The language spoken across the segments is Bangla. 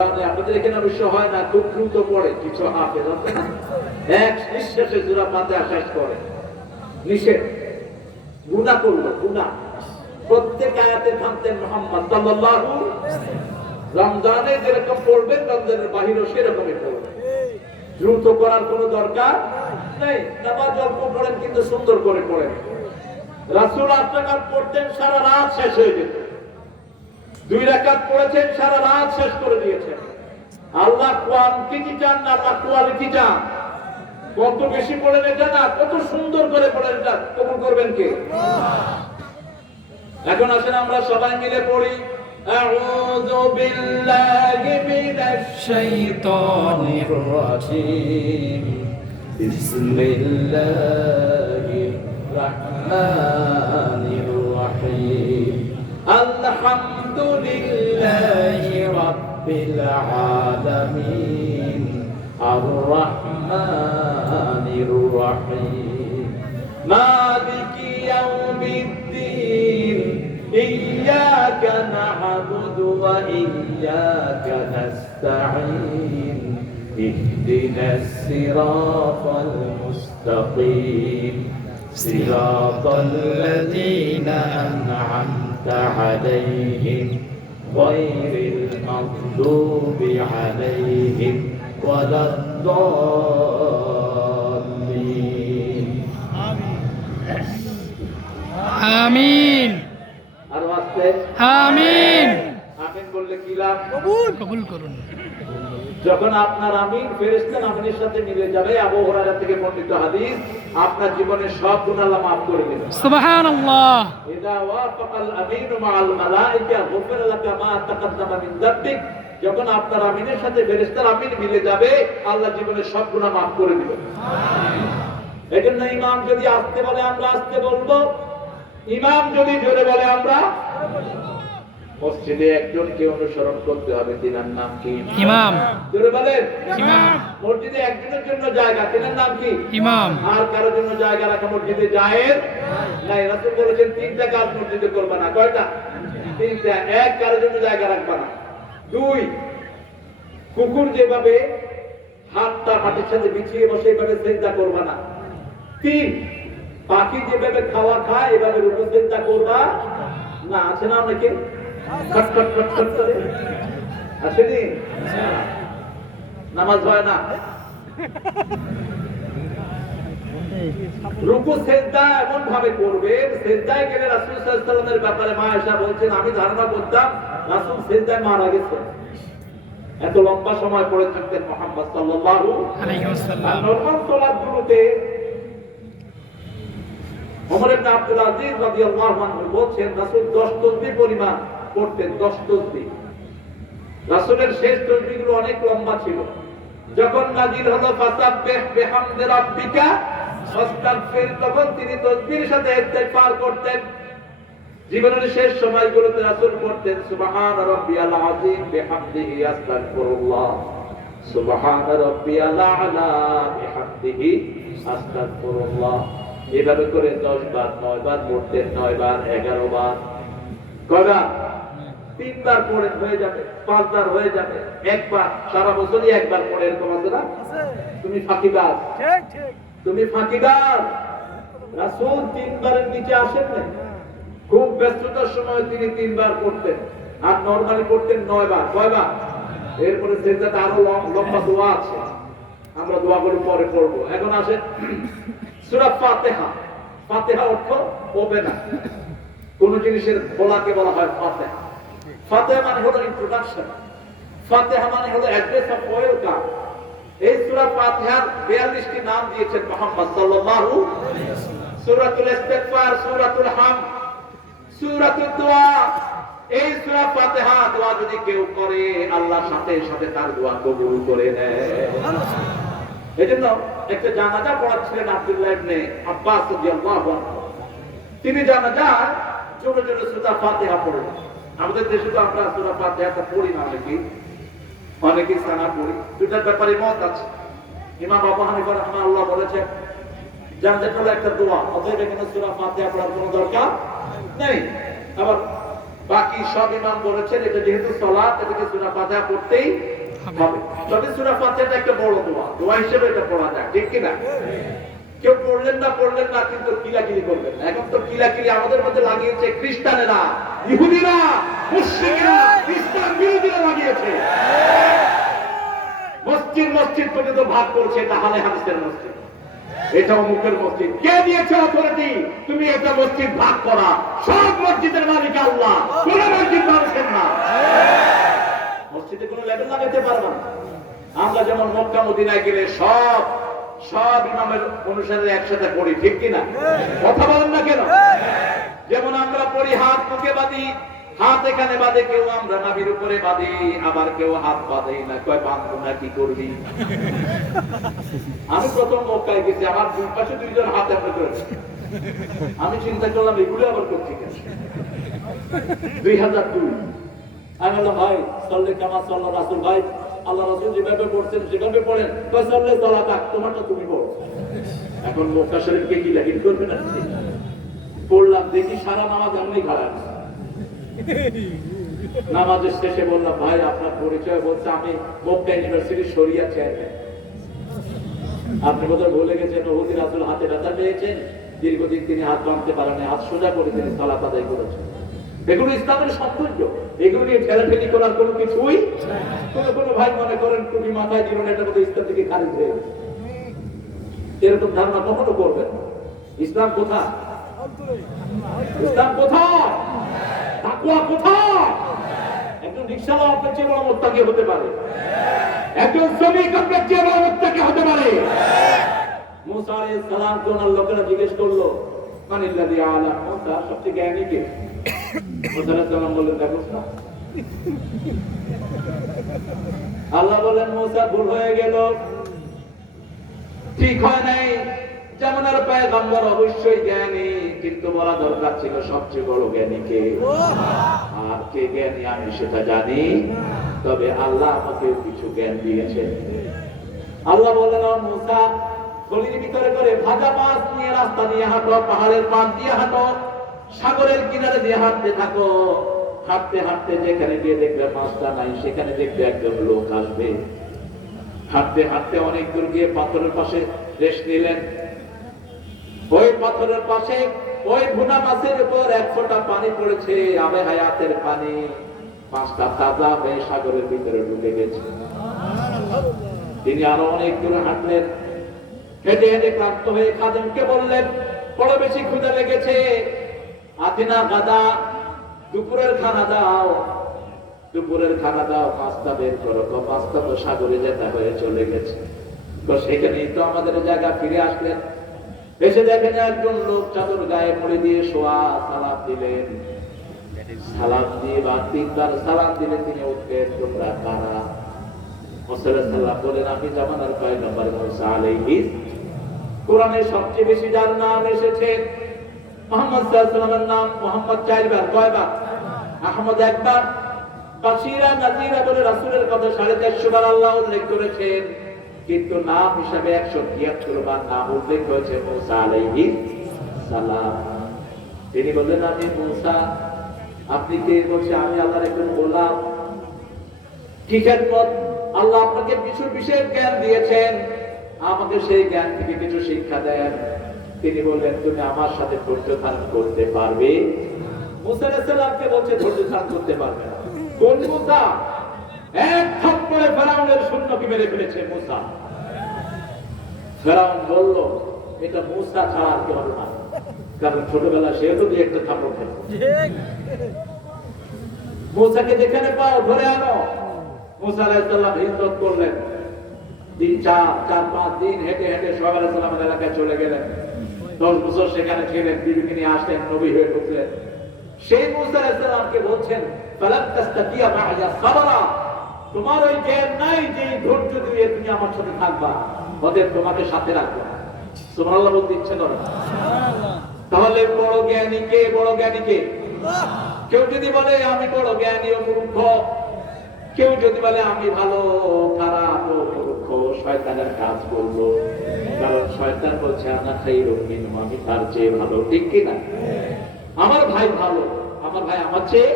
আপনাদের এখানে অবশ্য হয় না, খুব দ্রুত পড়ে কিছু হাফেজ আছে না, এক নিঃশ্বাসে সূরা ফাতিহা শেষ করে। নিষেধ, গুনাহ করলো, গুনাহ। প্রত্যেক আয়াতে থামতেন মুহাম্মদ সাল্লাল্লাহু, রমজানে যেরকম পড়বেন রমজানের বাহিরেও সেরকমই পড়বেন। দ্রুত করার কোনো দরকার নেই। নামাজ অল্প পড়েন কিন্তু সুন্দর করে পড়েন। রাসূল 8 রাকাত পড়তেন, সারা রাত শেষ হয়ে যেত। 2 রাকাত পড়েছেন, সারা রাত শেষ করে দিয়েছেন। আল্লাহ কোয়ান্টিটি চান না, আল্লাহ কোয়ালিটি চান। কত বেশি পড়েন এটা না, কত সুন্দর করে পড়েন এটা কবুল করবেন কে? এখন আসেন আমরা সবাই মিলে পড়ি, আউযু বিল্লাহি মিনাশ শাইতানির রাজীম, বিসমিল্লাহির রাহমানির রাহিম, আলহামদুলিল্লাহি রাব্বিল আলামিন, আর রাহমানির রাহিম, মালিকি ইয়াউমিদ্দিন, ইয়্যাকা না'বুদু ওয়া ইয়্যাকা নাস্তাঈন, ইহদিনাস সিরাতাল মুস্তাকিম, সিরাতাল লাযীনা আন'আমতা আলাইহিম গায়রিল মাগদুবি আলাইহিম ওয়ালাদ-দাল্লিন। আমিন। আর আস্তে আমিন। আমিন বললে কি লাভ? কবুল করুন। যখন আপনার আমিন ফেরেশতার আমিনের সাথে মিলে যাবে, আবু হুরায়রা থেকে বর্ণিত হাদিস, আপনার জীবনের সব গুনাহ আল্লাহ maaf করে দেবেন। সুবহানাল্লাহ। ইযা ওয়াফাকাল আমিনু মা'আল মালায়েকা গুফিরা লাকা মা তাকাদ্দামা মিন যাববিক। যখন আপনার আমিনের সাথে ফেরেশতার আমিন মিলে যাবে, আল্লাহ জীবনের সব গুনাহ maaf করে দিবেন। আমিন। এজন্য ইমাম যদি আস্তে বলে আমরা আস্তে বলবো, ইমাম যদি জোরে বলে আমরা। মসজিদে একজনকে অনুসরণ করতে হবে, তিনার নাম কি? ইমাম। জোরে বলেন ইমাম। মসজিদে একজনের জন্য জায়গা, তিনার নাম কি? ইমাম। আর কারোর জন্য জায়গা রাখা মসজিদে জায়েজ নাই। রাসূল বলেছেন 3টা কাজ মসজিদে করবে না। কয়টা? 3টা। এক, কারোর জন্য জায়গা রাখবে না। 2, কুকুর যেভাবে হাতটা মাটির সাথে বিছিয়ে বসে এভাবে সিজদা করবে না। 3, পাখি যেভাবে খাওয়া খায় এভাবে রুকু সিজদা করবা না। আছে না অনেকে খট খট খট খট করে? আসেনি? নামাজ হয় না। রুকু সিজদা এমন ভাবে করবে, সিজদায় গেলে রাসূল সাল্লাল্লাহু আলাইহি ওয়াসাল্লামের ব্যাপারে মা আয়েশা বলছেন, আমি ধারণা করতাম রাসূল সিজদায় মারা গেছেন। এত লম্বা সময় পড়ে থাকতেন মুহাম্মদ সাল্লাল্লাহু আলাইহি ওয়াসাল্লাম। নরমাল সালাতগুলোতে ওমর ইবনে আব্দুল আজিজ রাদিয়াল্লাহু আনহু বলছেন, রাসূল 10 তাসবিহ পরিমাণ পড়তেন। 10 তাসবিহ। রাসূলের শেষ তাসবিহগুলো অনেক লম্বা ছিল। যখন নাযিল হলো ফাসাব্বিহ বিহামদি রাব্বিকা ওয়াস্তাগফির, তখন তিনি তাসবিহের সাথে ইস্তিগফার করতেন। জীবনের শেষ সময়গুলোতে রাসূল পড়তেন সুবহান রাব্বিয়াল আযীম বিহামদিহি আস্তাগফিরুল্লাহ, সুবহান রাব্বিয়াল আ'লা বিহামদিহি আস্তাগফিরুল্লাহ। এভাবে করে 10 বার 9 বার পড়তেন, 9 বার 11 বার। কয়বার? 3 বার পড়ে হয়ে যাবে, 5 বার হয়ে যাবে, একবার। সারা বছরই একবার পড়ে, এরকম আছে না? তুমি ফাঁকিবাজ, ঠিক ঠিক। তুমি ফাঁকিবাজ। রাসূল 3 বারের নিচে আসেন না। খুব ব্যস্ততার সময় তিনি 3 বার পড়তেন, আর নরমালি পড়তেন 9 বার। কয়বার? এরপরে সিজদাতে আরো লম্বা দোয়া আছে, আমরা দোয়াগুলো পরে পড়বো। এখন আসেন সূরা ফাতিহা। ফাতিহা অর্থ ওপেনার। কোন জিনিসের খোলাকে বলা হয় ফাতিহা। ফাতিহা মানে হলো ইন্ট্রোডাকশন। ফাতিহা মানে হলো অ্যাড্রেস অফ ওয়েলকাম। এই সূরা ফাতিহার 42টি নাম দিয়েছেন মুহাম্মদ সাল্লাল্লাহু আলাইহি ওয়াসাল্লাম। সূরাতুল ইস্তিগফার, সূরাতুল হামদ, সূরাতুদ দোয়া। এই সূরা ফাতিহা দোয়া যদি কেউ করে, আল্লাহ সাথে সাথে তার দোয়া কবুল করে নেয়। এজন্য একটা জানাজা পড়াচ্ছিলেন আব্দুল্লাহ ইবনে আব্বাস রাদিয়াল্লাহু আনহু। তিনি জানাজায় জোরে জোরে সূরা ফাতিহা পড়লেন। আমাদের দেশে তো আমরা সূরা ফাতিহাটা পড়ি না, অনেকেই সানা পড়ি। দুটার ব্যাপারে মত আছে। ইমাম আবু হানিফা রাহিমাহুল্লাহ বলেছেন জানাজাটা হলো একটা দোয়া, অতএব এখানে সূরা ফাতিহা পড়ার কোনো দরকার নেই। আবার বাকি সব ইমাম বলেছেন এটা যেহেতু সালাত, এটাকে সূরা ফাতিহা পড়তেই হবে। তবে সূরা ফাতিহাটা একটা বড় দোয়া, দোয়া হিসেবে এটা পড়া যায়, ঠিক কি না? কেউ পড়লেন না কিন্তু কিলাকিলি করবেন না। এখন তো কিলাকিলি আমাদের মধ্যে লাগিয়েছে খ্রিস্টানেরা, ইহুদিরা, মুশরিকরা, ইসলাম বিরোধীরা লাগিয়েছে। মসজিদ পর্যন্ত ভাগ করছে, এটা আহলে হাদিসের মসজিদ, এটা অমুকের মসজিদ। কে দিয়েছে অথরিটি তুমি একটা মসজিদ ভাগ করা? সব মসজিদের মালিক আল্লাহ, কোন মসজিদ মানুষের না। মসজিদে কোনো লেভেল লাগাতে পারবা না। আমরা যেমন মক্কা মদিনায় গেলে সব ইমামের অনুসারে একসাথে পড়ি, ঠিক কিনা? কথা বলেন না কেন? যেমন আমরা পড়ি হাত মুখে বাঁধি, হাত এখানে বাঁধে, কেউ আমরা নাভির উপরে বাঁধি, আবার কেউ হাত বাঁধে না, কয় বাঁধবো না, কি করবি? আমি প্রথম মক্কায় গেছি, আমার দুই পাশে দুইজন হাত এমনি করেছে। আমি চিন্তা করলাম এগুলো আবার করছি কেন? 2002 আমি বললাম, ভাই সাল্লে কামা সাল্লা রাসূল, ভাই আল্লাহ রাসূল যেভাবে পড়ছেন সেভাবে পড়েন। কয় সাল্লে সালাতাক, তোমারটা তুমি পড়ো। এখন মক্কা শরীফকে কি লাগিয়ে করবে না? পড়লাম, দেখি সারা নামাজ এমনি খারাপ। নামাজের শেষে বললাম, ভাই আপনার পরিচয়? বলছে আমি মক্কা ইউনিভার্সিটির শরিয়া চেয়ারম্যান। আপনি বোধহয় ভুলে গেছেন, ওহদি রাসূল হাতে ব্যথা পেয়েছেন, দীর্ঘদিন তিনি হাত বাঁধতে পারেন, হাত সোজা করে তিনি সালাত আদায় করেছেন। এগুলো ইসলামের সৌন্দর্য, এগুলো নিয়ে ঠেলাঠেলি করার কোনো কিছুই। কোনো ভাই মনে করেন টুপি মাথায় দিলেন, এটা বোধহয় ইসলাম থেকে খারিজ হয়ে গেছে, এরকম ধারণা কখনো করবেন। ইসলাম কোথায়? ইসলাম কোথায়? তাকওয়া কোথায়? একজন রিকশাওয়ালা আপনার চেয়ে বড় মুত্তাকি হতে পারে, একজন শ্রমিক আপনার চেয়ে বড় মুত্তাকি হতে পারে। মুসা আলাইহিস সালাম কোন লোকেরা জিজ্ঞেস করলো, মানিল্লাযী আলা মুসা, সবচেয়ে জ্ঞানী কে? মুসা আলাইহিস সালাম বললেন, দেখো না। আল্লাহ বলেন, মুসা ভুল হয়ে গেল, ঠিক হয় নাই। যেমন আর পয়গম্বর অবশ্যই জ্ঞানী, কিন্তু বলা দরকার ছিল সবচেয়ে বড় জ্ঞানী কে। আর কে জ্ঞানী আমি সেটা জানি, তবে আল্লাহ আমাকে কিছু জ্ঞান দিয়েছেন। আল্লাহ বলেন, মুসা গলির ভিতরে করে ভাজা মাছ নিয়ে রাস্তা দিয়ে হাঁটো, পাহাড়ের পাশ দিয়ে হাঁটো, সাগরের কিনারে দিয়ে হাঁটতে থাকো। হাঁটতে হাঁটতে যেখানে গিয়ে দেখবে মাছটা নাই, সেখানে দেখবে একজন লোক আসবে। হাঁটতে হাঁটতে অনেক দূর গিয়ে পাথরের পাশে রেস্ট নিলেন। ওই পাথরের পাশে ওই ভুনা মাছের উপর এক ফোঁটা পানি পড়েছে, আবে হায়াতের পানি। মাছটা তাজা হয়ে সাগরের ভিতরে ঢুকে গেছে। তিনি আরো অনেক দূর হাঁটলেন, হেঁটে হেঁটে ক্লান্ত হয়ে খাদেমকে বললেন, বড় বেশি ক্ষুধা লেগেছে, আতিনা গাদা, দুপুরের খানা দাও, দুপুরের খানা দাও, মাছটা বের করো। মাছটা তো সাগরে যেতে হয়ে চলে গেছে। তো সেখানেই তো আমাদের জায়গা। ফিরে আসলেন, এসে দেখেন একজন লোক চাদর গায়ে মুড়ি দিয়ে শোয়া। সালাম দিলেন, সালাম দিয়ে বা তিনবার সালাম দিলে তিনি উঠলেন, তোমরা কারা? মুসা আলাইহিস সালাম বলেন, আমি জামানার পয়গম্বর মুসা আলাইহিস। কোরআনে সবচেয়ে বেশি যার নাম এসেছে মুহাম্মদ সাল্লাল্লাহু আলাইহি ওয়াসাল্লামের নাম মুহাম্মদ 4 বার, কয়বার? আহমদ 1 বার, বাশীরা নাযীরা বলে রাসূলের কথা 450 বার আল্লাহ উল্লেখ করেছেন। কিন্তু নাম হিসাবে 173 বার নাম উল্লেখ হয়েছে মুসা আলাইহিস সালাম। তিনি বললেন, আমি মুসা। আপনি কে? বলছে, আমি আল্লাহর একজন গোলাম। কি খেদমত? আল্লাহ আপনাকে কিছু বিশেষ জ্ঞান দিয়েছেন, আমাকে সেই জ্ঞান থেকে কিছু শিক্ষা দেন। তিনি বললেন, তুমি আমার সাথে ধৈর্য ধারণ করতে পারবে? মুসা আলাইহিস সালামকে বলছে ধৈর্য ধারণ করতে পারবে না। কোন মুসা? এক থাপ্পড়ে ফেরাউনের সৈন্যকে মেরে ফেলেছে মুসা। ফেরাউন বলল, এটা মুসা ছাড়া আর কেউ হবে না, কারণ ছোটবেলা সেও তো দিয়ে একটা থাপ্পড় খেল। মুসাকে যেখানে পাও ধরে আনো। মুসা আলাইহিস সালাম হিজরত করলেন। 4-5 দিন হেঁটে হেঁটে সোহাগ আলাইহিস সালামের এলাকায় চলে গেলেন। 10 বছর সেখানে ছিলেন, বিবিকে নিয়ে আসলেন, নবী হয়ে ঢুকলেন। সেই মুসা আলাইহিস সালামকে বলছেন, ফালাম তাস্তাতিয়া মা'আ সাবরা, তোমার ওই জ্ঞান নাই যে ধৈর্য দিয়ে তুমি আমার সাথে থাকবা, অতএব তোমাকে সাথে রাখবো না। সুবহানাল্লাহ বলতে ইচ্ছে করে। তাহলে বড় জ্ঞানী কে? বড় জ্ঞানী কে? কেউ যদি বলে আমি বড় জ্ঞানী ও মূর্খ, কেউ যদি বলে আমি ভালো, খারাপ ও মূর্খ, শয়তানের কাজ করবো। কারণ শয়তান বলছে আনা খাইরুম মিনহু, আমি তার চেয়ে ভালো, ঠিক কিনা? আমার ভাই ভালো, আমার ভাই আমার চেয়ে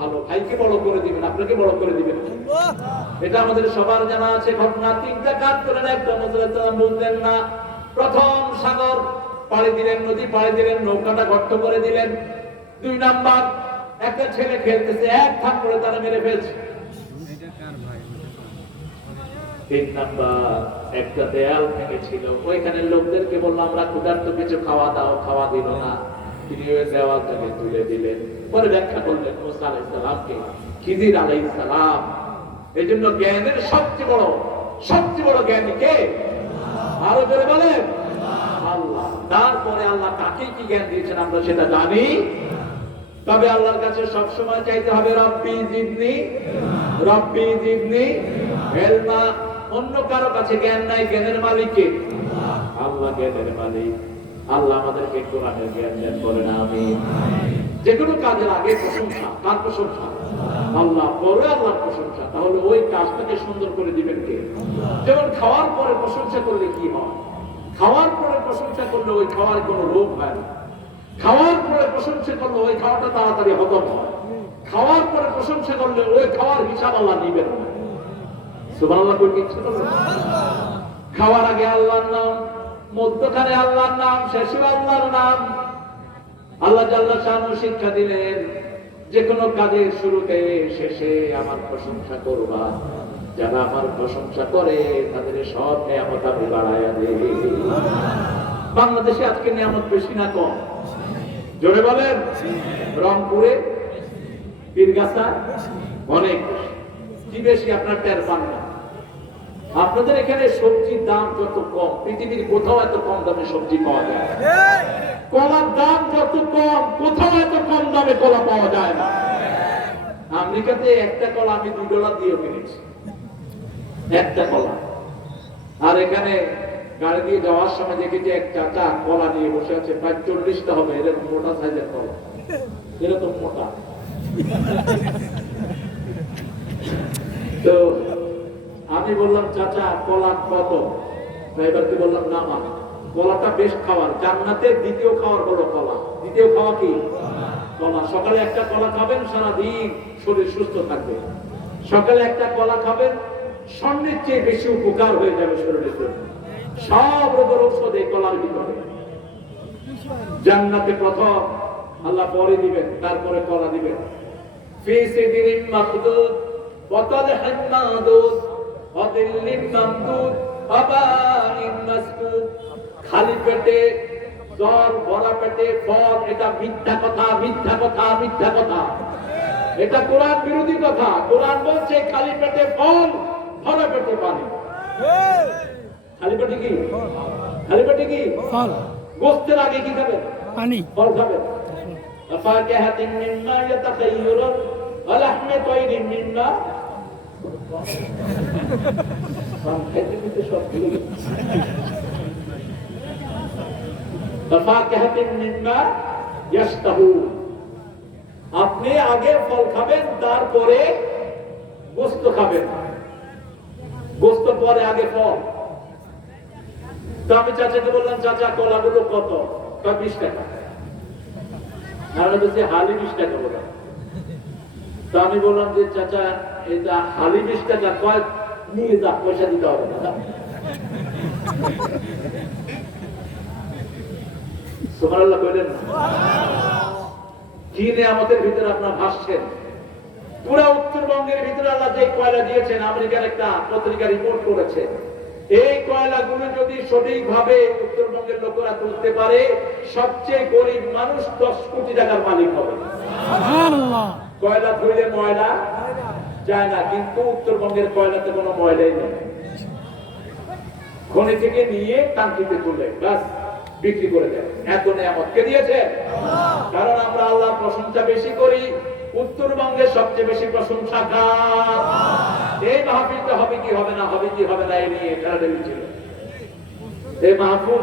ভালো ভাইকে বড় করে দিবেন, আপনাকে বড় করে দিবেন। এটা আমাদের সবার জানা আছে ঘটনা। 3টা কাজ করেন, একটা মুসলিম বলতেন না। প্রথম সাগর পাড়ি দিলেন, নদী পাড়ি দিলেন, নৌকাটা গর্ত করে দিলেন। 2 নাম্বার, একটা ছেলে খেলতেছে, এক থাপ করে তারা মেরে ফেলছে। 3 নাম্বার, একটা দেয়াল ভেঙেছিল, ওইখানে লোকদেরকে বললাম আমরা ক্ষুধার্ত কিছু খাওয়া দাও, খাওয়া দিল না। তিনি ওই দেওয়ালটাকে তুলে দিলেন। পরে ব্যাখ্যা করলেন মুসা আলাইহিস সালামকে, খিজির আলাইহিস সালাম। এই জন্য জ্ঞানের সবচেয়ে বড় জ্ঞানী কে? আরো জোরে বলেন আল্লাহ। তারপরে আল্লাহ কাকে কি জ্ঞান দিয়েছেন আমরা সেটা জানি। তবে আল্লাহর কাছে সবসময় চাইতে হবে রব্বি জিদনি ইলমা। অন্য কারো কাছে জ্ঞান নাই, জ্ঞানের মালিক কে? আল্লাহ জ্ঞানের মালিক। আল্লাহ আমাদেরকে কোরআনের জ্ঞান দেন, বলেন আমিন। যে কোনো কাজের আগে প্রশংসা, কার প্রশংসা? আল্লাহ, পরে আল্লাহর প্রশংসা। তাহলে ওই কাজটাকে সুন্দর করে দিবেন কে? যেমন খাওয়ার পরে প্রশংসা করলে কি হয়? খাওয়ার পরে প্রশংসা করলে ওই খাওয়ার কোনো রোগ হয় না। খাওয়ার পরে প্রশংসা করলে ওই খাওয়াটা তাড়াতাড়ি হজম হয়। খাওয়ার পরে প্রশংসা করলে ওই খাওয়ার হিসাব আল্লাহ নিবেন না। সুবহানাল্লাহ কই কি ইচ্ছা করবে? খাওয়ার আগে আল্লাহর নাম, মধ্যখানে আল্লাহর নাম, শেষে আল্লাহর নাম। আল্লাহ জাল্লা শানু শিক্ষা দিলেন, যে কোনো কাজের শুরুতে শেষে আমার প্রশংসা করবা। যারা আমার প্রশংসা করে তাদের সব নিয়ামত আমি বাড়াইয়া দেই। বাংলাদেশে আজকে নিয়ামত বেশি না কম? জোরে বলেন। রংপুরে, পীরগাছা অনেক বেশি। কি বেশি আপনার টের পান না। আপনাদের এখানে সবজির দাম যত কম, পৃথিবীর কোথাও এত কম দামে সবজি পাওয়া যায় না। কলার দাম যত কম, কোথাও এত কম দামে কলা পাওয়া যায় না। আমেরিকাতে একটা কলা আমি $2 দিয়ে কিনেছি, একটা কলা। আর এখানে গাড়ি দিয়ে যাওয়ার সময় দেখেছি এক চাচা কলা নিয়ে বসে আছে, প্রায় 40টা হবে, এরকম মোটা সাইজের কলা, এরকম মোটা। তো আমি বললাম চাচা কলা কত? ড্রাইভারকে বললাম না মা, কলাটা বেশ খাওয়ার, জান্নাতের দ্বিতীয় খাওয়ার বড় কলা। দ্বিতীয় খাওয়া কি? কলা। সকালে একটা কলা খাবেন, সারাদিন শরীর সুস্থ থাকবে। সকালে একটা কলা খাবেন, স্বর্ণের চেয়ে বেশি উপকার হয়ে যাবে শরীরের জন্য। সব রোগের ঔষধ এই কলার ভিতরে। জান্নাতে প্রথম আল্লাহ পরে দিবেন, তারপরে কলা দিবেন। ফি সিদরিন মাকদুদ ওয়া তালহিন মাদুদ ওয়া দিল্লিন মামদুদ ওয়া বানিন মাসকুদ। খালি পেটে জল, ভরা পেটে ফল, এটা মিথ্যা কথা, মিথ্যা কথা, মিথ্যা কথা। এটা কোরআন বিরোধী কথা। কোরআন বলছে খালি পেটে ফল, ভরা পেটে পানি। খালি পেটে কি? খালি পেটে কি? ফল। গোস্তের আগে কি খাবেন? পানি। ফল খাবেন। ফাকিহাতিন মিম্মা ইয়াতাখায়্যারুন ওয়া লাহমি তায়রিন মিম্মা। ফাকিহাতিন মিম্মা ইয়াশতাহুন। আপনি আগে ফল খাবেন, তারপরে গোস্ত খাবেন। গোস্ত পরে, আগে ফল। তো আমি চাচাকে বললাম, চাচা কলাগুলো কত? 20 টাকা। আর বলছে হালি 20 টাকা বললাম। তো আমি বললাম যে চাচা এটা হালি 20 টাকা, কয় নিয়ে যা, পয়সা দিতে হবে না। সুবহানাল্লাহ কইলেন না? কি নিয়ামতের ভিতরে আপনার ভাসছেন। পুরো উত্তরবঙ্গের ভিতরে আল্লাহ যে কয়লা দিয়েছেন, আমেরিকার একটা পত্রিকা রিপোর্ট করেছে, এই কয়লাগুলো যদি সঠিকভাবে উত্তরবঙ্গের লোকেরা তুলতে পারে, সবচেয়ে গরিব মানুষ 10 কোটি টাকার মালিক হবে। সুবহানাল্লাহ। কয়লা ধুইলে ময়লা যায় না, কিন্তু উত্তরবঙ্গের কয়লাতে কোনো ময়লাই নেই। খনি থেকে নিয়ে টাঙ্কিতে তুলে ব্যাস বিক্রি করে দেয়। এত নিয়ামত কে দিয়েছে? কারণ আমরা আল্লাহর প্রশংসা বেশি করি। উত্তরবঙ্গের সবচেয়ে বেশি প্রশংসা কার? এই মাহফিলটা হবে কি হবে না, হবে কি হবে না, এই নিয়ে খেলাধুলি ছিল। এই মাহফিল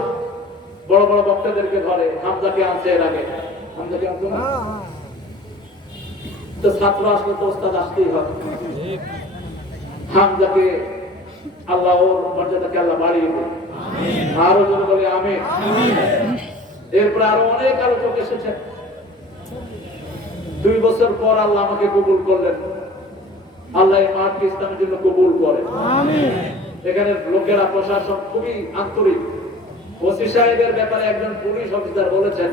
বড় বড় বক্তাদেরকে ধরে। হামজাকে আনছে এর আগে, হামজাকে আনতো না? তো ছাত্র আসলে তো ওস্তাদ আসতেই হবে। হামজাকে আল্লাহ ওর মর্যাদাকে আল্লাহ বাড়িয়ে দেয়। আরো জন বলে আমিন। এরপরে আরো অনেক আলোচক এসেছেন। 2 বছর পর আল্লাহ আমাকে কবুল করলেন। আল্লাহ এই মাঠকে ইসলামের জন্য কবুল করে। আমিন। এখানে লোকেরা, প্রশাসন খুবই আন্তরিক। ওসি সাহেবের ব্যাপারে একজন পুলিশ অফিসার বলেছেন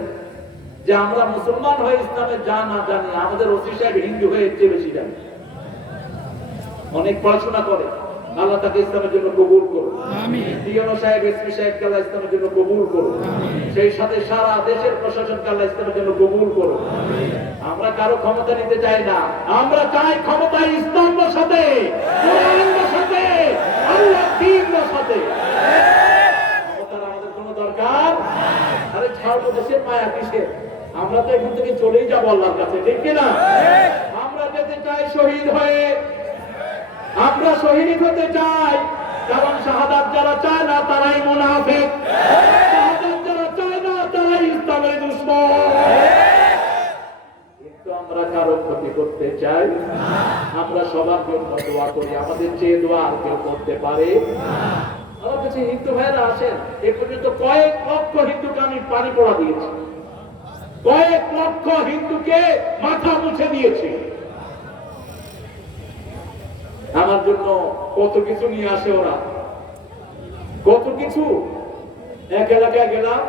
যে আমরা মুসলমান হয়ে ইসলামে যা না জানি, আমাদের ওসি সাহেব হিন্দু হয়ে এর চেয়ে বেশি জানে। অনেক পড়াশোনা করে, আল্লাহ তাকে ইসলামের জন্য কবুল করুন। আমিন। ডিএনও সাহেব, এসপি সাহেবকে আল্লাহ ইসলামের জন্য কবুল করুন। সেই সাথে সারা দেশের প্রশাসনকে আল্লাহ ইসলামের জন্য কবুল করুন। আমরা কারো ক্ষমতা নিতে চাই না, আমরা চাই ক্ষমতা ইসলাম বসাতে, কোরআন বসাতে, আল্লাহ দ্বীন বসাতে। ক্ষমতার আমাদের কোনো দরকার? আরে ছাড়বো, দেশের মায়া কিসের? আমরা তো এখান থেকে চলেই যাবো আল্লাহর কাছে, ঠিক কিনা? আমরা যেতে চাই শহীদ হয়ে, আমরা শহীদ হতে চাই। কারণ শাহাদাত যারা চায় না তারাই মুনাফিক, শাহাদাত যারা চায় না তারাই ইসলামের দুশমন। কিন্তু আমরা কারো ক্ষতি করতে চাই, আমরা সবার জন্য দোয়া করি, আমাদের চেয়ে দোয়া আর কেউ করতে পারে। আমার কাছে হিন্দু ভাইরা আসেন, এ পর্যন্ত কয়েক লক্ষ হিন্দুকে আমি পানি পড়া দিয়েছি, কয়েক লক্ষ হিন্দুকে মাথা মুছে দিয়েছি। আমার জন্য কত কিছু নিয়ে আসে ওরা, কত কিছু। এক এলাকায় গেলাম,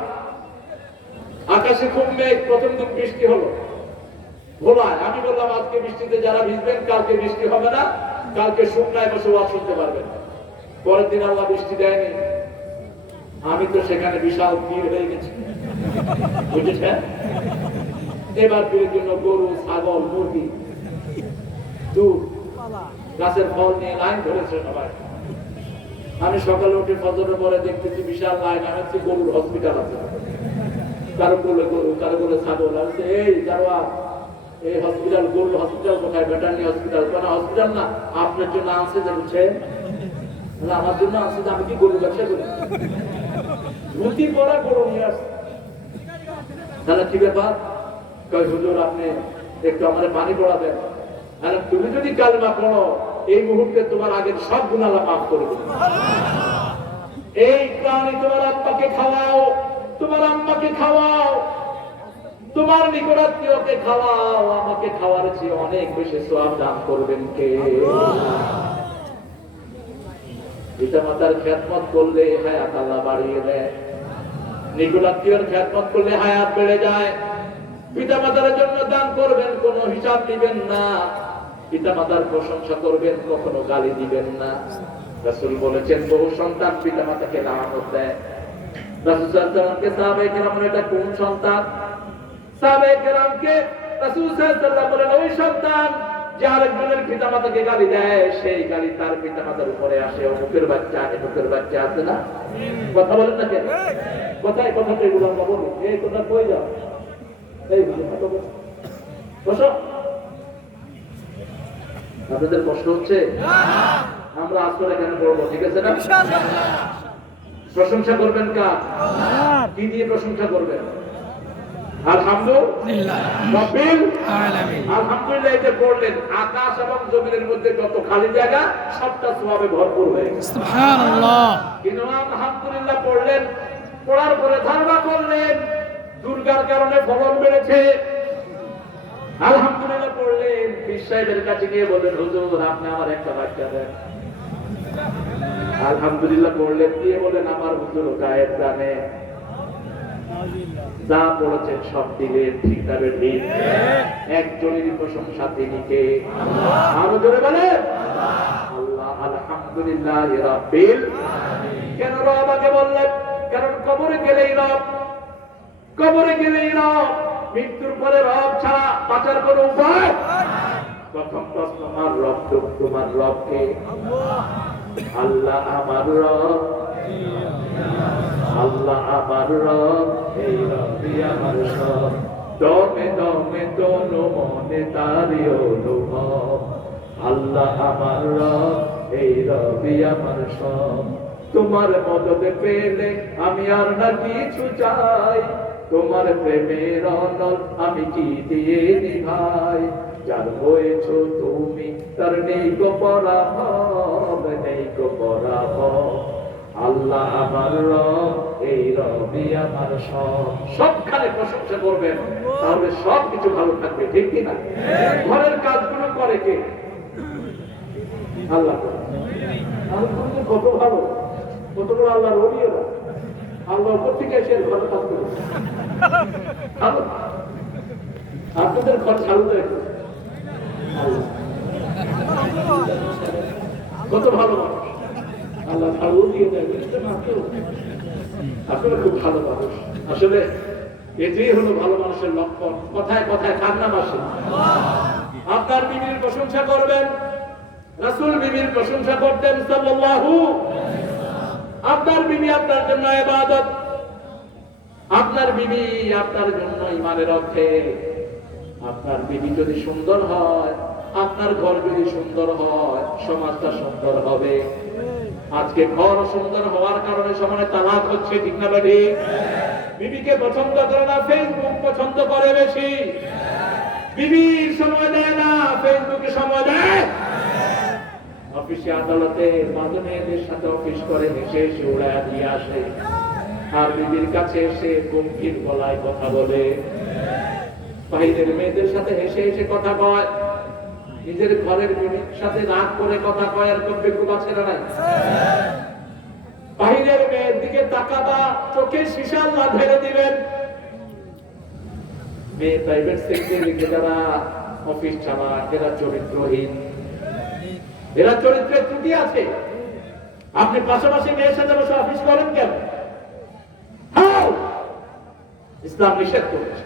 আকাশে খুব মেঘ, প্রথম দিন বৃষ্টি হলো ভোলায়। আমি বললাম আজকে বৃষ্টিতে যারা ভিজবেন, কালকে বৃষ্টি হবে না, কালকে শুকনায় বসে ওয়াজ শুনতে পারবেন। পরের দিন আল্লাহ বৃষ্টি দেয়নি। আমি তো সেখানে বিশাল ভিড় হয়ে গেছি, বুঝেছেন? এবার ভিড়ের জন্য গরু, ছাগল, মুরগি, দুধ, গাছের ফল নিয়ে লাইন ধরেছে সবাই। আমি সকালে উঠে ফজরের পরে দেখতেছি বিশাল লাইন। আমি হচ্ছে গরুর হসপিটাল আছে, কারো বলে গরু, কারো বলে ছাগল। আমি এই যাওয়া, এই হসপিটাল, গরুর হসপিটাল কোথায়? ভেটারনারি হসপিটাল। কেন হসপিটাল না, আপনার জন্য আছে যে বুঝছেন, আমার জন্য আছে যে আমি কি গরু ব্যবসা করি? ধুতি পরা গরু নিয়ে আসছে। তাহলে কি ব্যাপার? কয় হুজুর আপনি একটু আমার পানি পড়া দেন। আর তুমি যদি কালেমা পড়ো, এই মুহূর্তে তোমার আগের সব গুনাহ আল্লাহ মাফ করে দেবে। এই প্রাণী তোমার আব্বাকে খাওয়াও, তোমার আম্মাকে খাওয়াও, তোমার নিকটাত্মীয়কে খাওয়াও, আমাকে খাওয়ার চেয়ে অনেক বেশি সওয়াব দান করবেন কে? পিতা মাতার খেদমত করলে হায়াত আল্লাহ বাড়িয়ে দেয়, নিকটাত্মীয়র খেদমত করলে হায়াত বেড়ে যায়। পিতা মাতার জন্য দান করবেন, কোনো হিসাব দিবেন না। পিতা মাতার প্রশংসা করবেন, কখনো গালি দিবেন না। রাসূল বলেছেন বহু সন্তান পিতা মাতাকে লানত দেয়। রাসূল সাল্লাল্লাহু আলাইহি ওয়াসাল্লামকে সাহাবায়ে কেরামের এটা কোন সন্তান? সাহাবায়ে কেরামকে রাসূল সাল্লাল্লাহু আলাইহি ওয়াসাল্লাম বলেন ওই সন্তান যে আরেকজনের পিতা মাতাকে গালি দেয়, সেই গালি তার পিতা মাতার উপরে আসে। অমুকের বাচ্চা, এমুকের বাচ্চা আছে না? কথা বলেন না কেন? কোথায় কথাটা এগুলো আমরা বলি, এই কথা কই যাও, এই বসো। আপনাদের কষ্ট হচ্ছে? আমরা আসলে এখানে পড়বো, ঠিক আছে না? প্রশংসা করবেন কার? কি দিয়ে প্রশংসা করবেন? আলহামদুলিল্লাহ রাব্বিল আলামিন। আলহামদুলিল্লাহ এটা পড়লেন, আকাশ এবং জমিনের মধ্যে যত খালি জায়গা সবটা সওয়াবে ভরপুর হয়ে গেছে। সুবহানাল্লাহ। কিন্তু আলহামদুলিল্লাহ পড়লেন, পড়ার পরে ধারণা করলেন দুর্গার কারণে ফলন বেড়েছে। আলহামদুলিল্লাহ পড়লেন, পীর সাহেবের কাছে গিয়ে বললেন হুজুর আপনি আমার একটা বাচ্চা দেন। আলহামদুলিল্লাহ পড়লেন, দিয়ে বলেন আমার হুজুর গায়েব জানে, যা পড়েছেন সব দিলেন, ঠিক তবে ঠিক। একজনেরই প্রশংসা তিনি কে? আরো জোরে বলেন আল্লাহ। আলহামদুলিল্লাহ রাব্বিল আলামিন। কেন রব আগে বললেন? কারণ কবরে গেলেই রব, কবরে গেলেই রব, মৃত্যুর পরে রব ছাড়া বাঁচার কোন উপায়? প্রথম প্রশ্ন, আমার রব তো, তোমার রব কে? আল্লাহ আমার রব, আল্লাহ আমার রব, এই রবই আমার সব। দমে দমে তনু মনে তারি অনুভব। আল্লাহ আমার রব, এই রবই আমার সব। তোমার মদতে পেলে আমি আর না কিছু চাই, তোমার প্রেমের অনল আমি কি দিয়ে নিভাই। যার হয়েছ তুমি তার নেই গো পরাভব, নেই গো পরাভব। আল্লাহ আমার রব, এই রবি আমার সব, সবখানে প্রশংসা করবেন, তাহলে সবকিছু ভালো থাকবে, ঠিক কি না? ঘরের কাজগুলো করে কে? আল্লাহ করে। তাহলে তুমি যে কত ভালো, কত বড় আল্লাহর ওলিয়েরা, আল্লাহ উপর থেকে এসে ঘরে কাজ করে ভালো। আপনাদের ঘর চালু দেয় কত ভালো মানুষ, আল্লাহ চালু দিয়ে দেয়, বুঝতে না? আসলে খুব ভালো মানুষ। আসলে এটাই হলো ভালো মানুষের লক্ষণ। কথায় কথায় কার নাম আসে? আপনার বিবির প্রশংসা করবেন, রাসূল বিবির প্রশংসা করতেন সাল্লাল্লাহু। আপনার বিবি আপনার জন্য ইবাদত, আপনার বিবি আপনার জন্য ঈমানের অর্থে। আপনার বিবি যদি সুন্দর হয়, আপনার ঘর যদি সুন্দর হয়, সমাজটা সুন্দর হবে। আজকে ঘর সুন্দর হওয়ার কারণে সমাজে তালাক হচ্ছে, ঠিক না বেটি? বিবিকে পছন্দ করে না, ফেসবুক পছন্দ করে বেশি। বিবির সময় দেয় না, ফেসবুকে সময় দেয়। অফিসে আদালতে বাজে মেয়েদের সাথে অফিস করে, হেসে হেসে উড়ায় দিয়ে আসে। আর বিবির কাছে এসে গম্ভীর গলায় কথা বলে, বাইরের মেয়েদের সাথে হেসে হেসে কথা কয়, নিজের ঘরের বিবির সাথে রাগ করে কথা কয়। আর কবে খুব আছে না নাই? বাইরের মেয়ের দিকে তাকাবা, চোখে সীসা আল্লাহ ঢেলে দিবেন। মেয়ে প্রাইভেট সেক্টরে যারা অফিস চালায়, এরা চরিত্রহীন, এরা চরিত্রের ত্রুটি আছে। আপনি পাশাপাশি মেয়ের সাথে বসে অফিস করেন কেন? ইসলাম নিষেধ করেছে।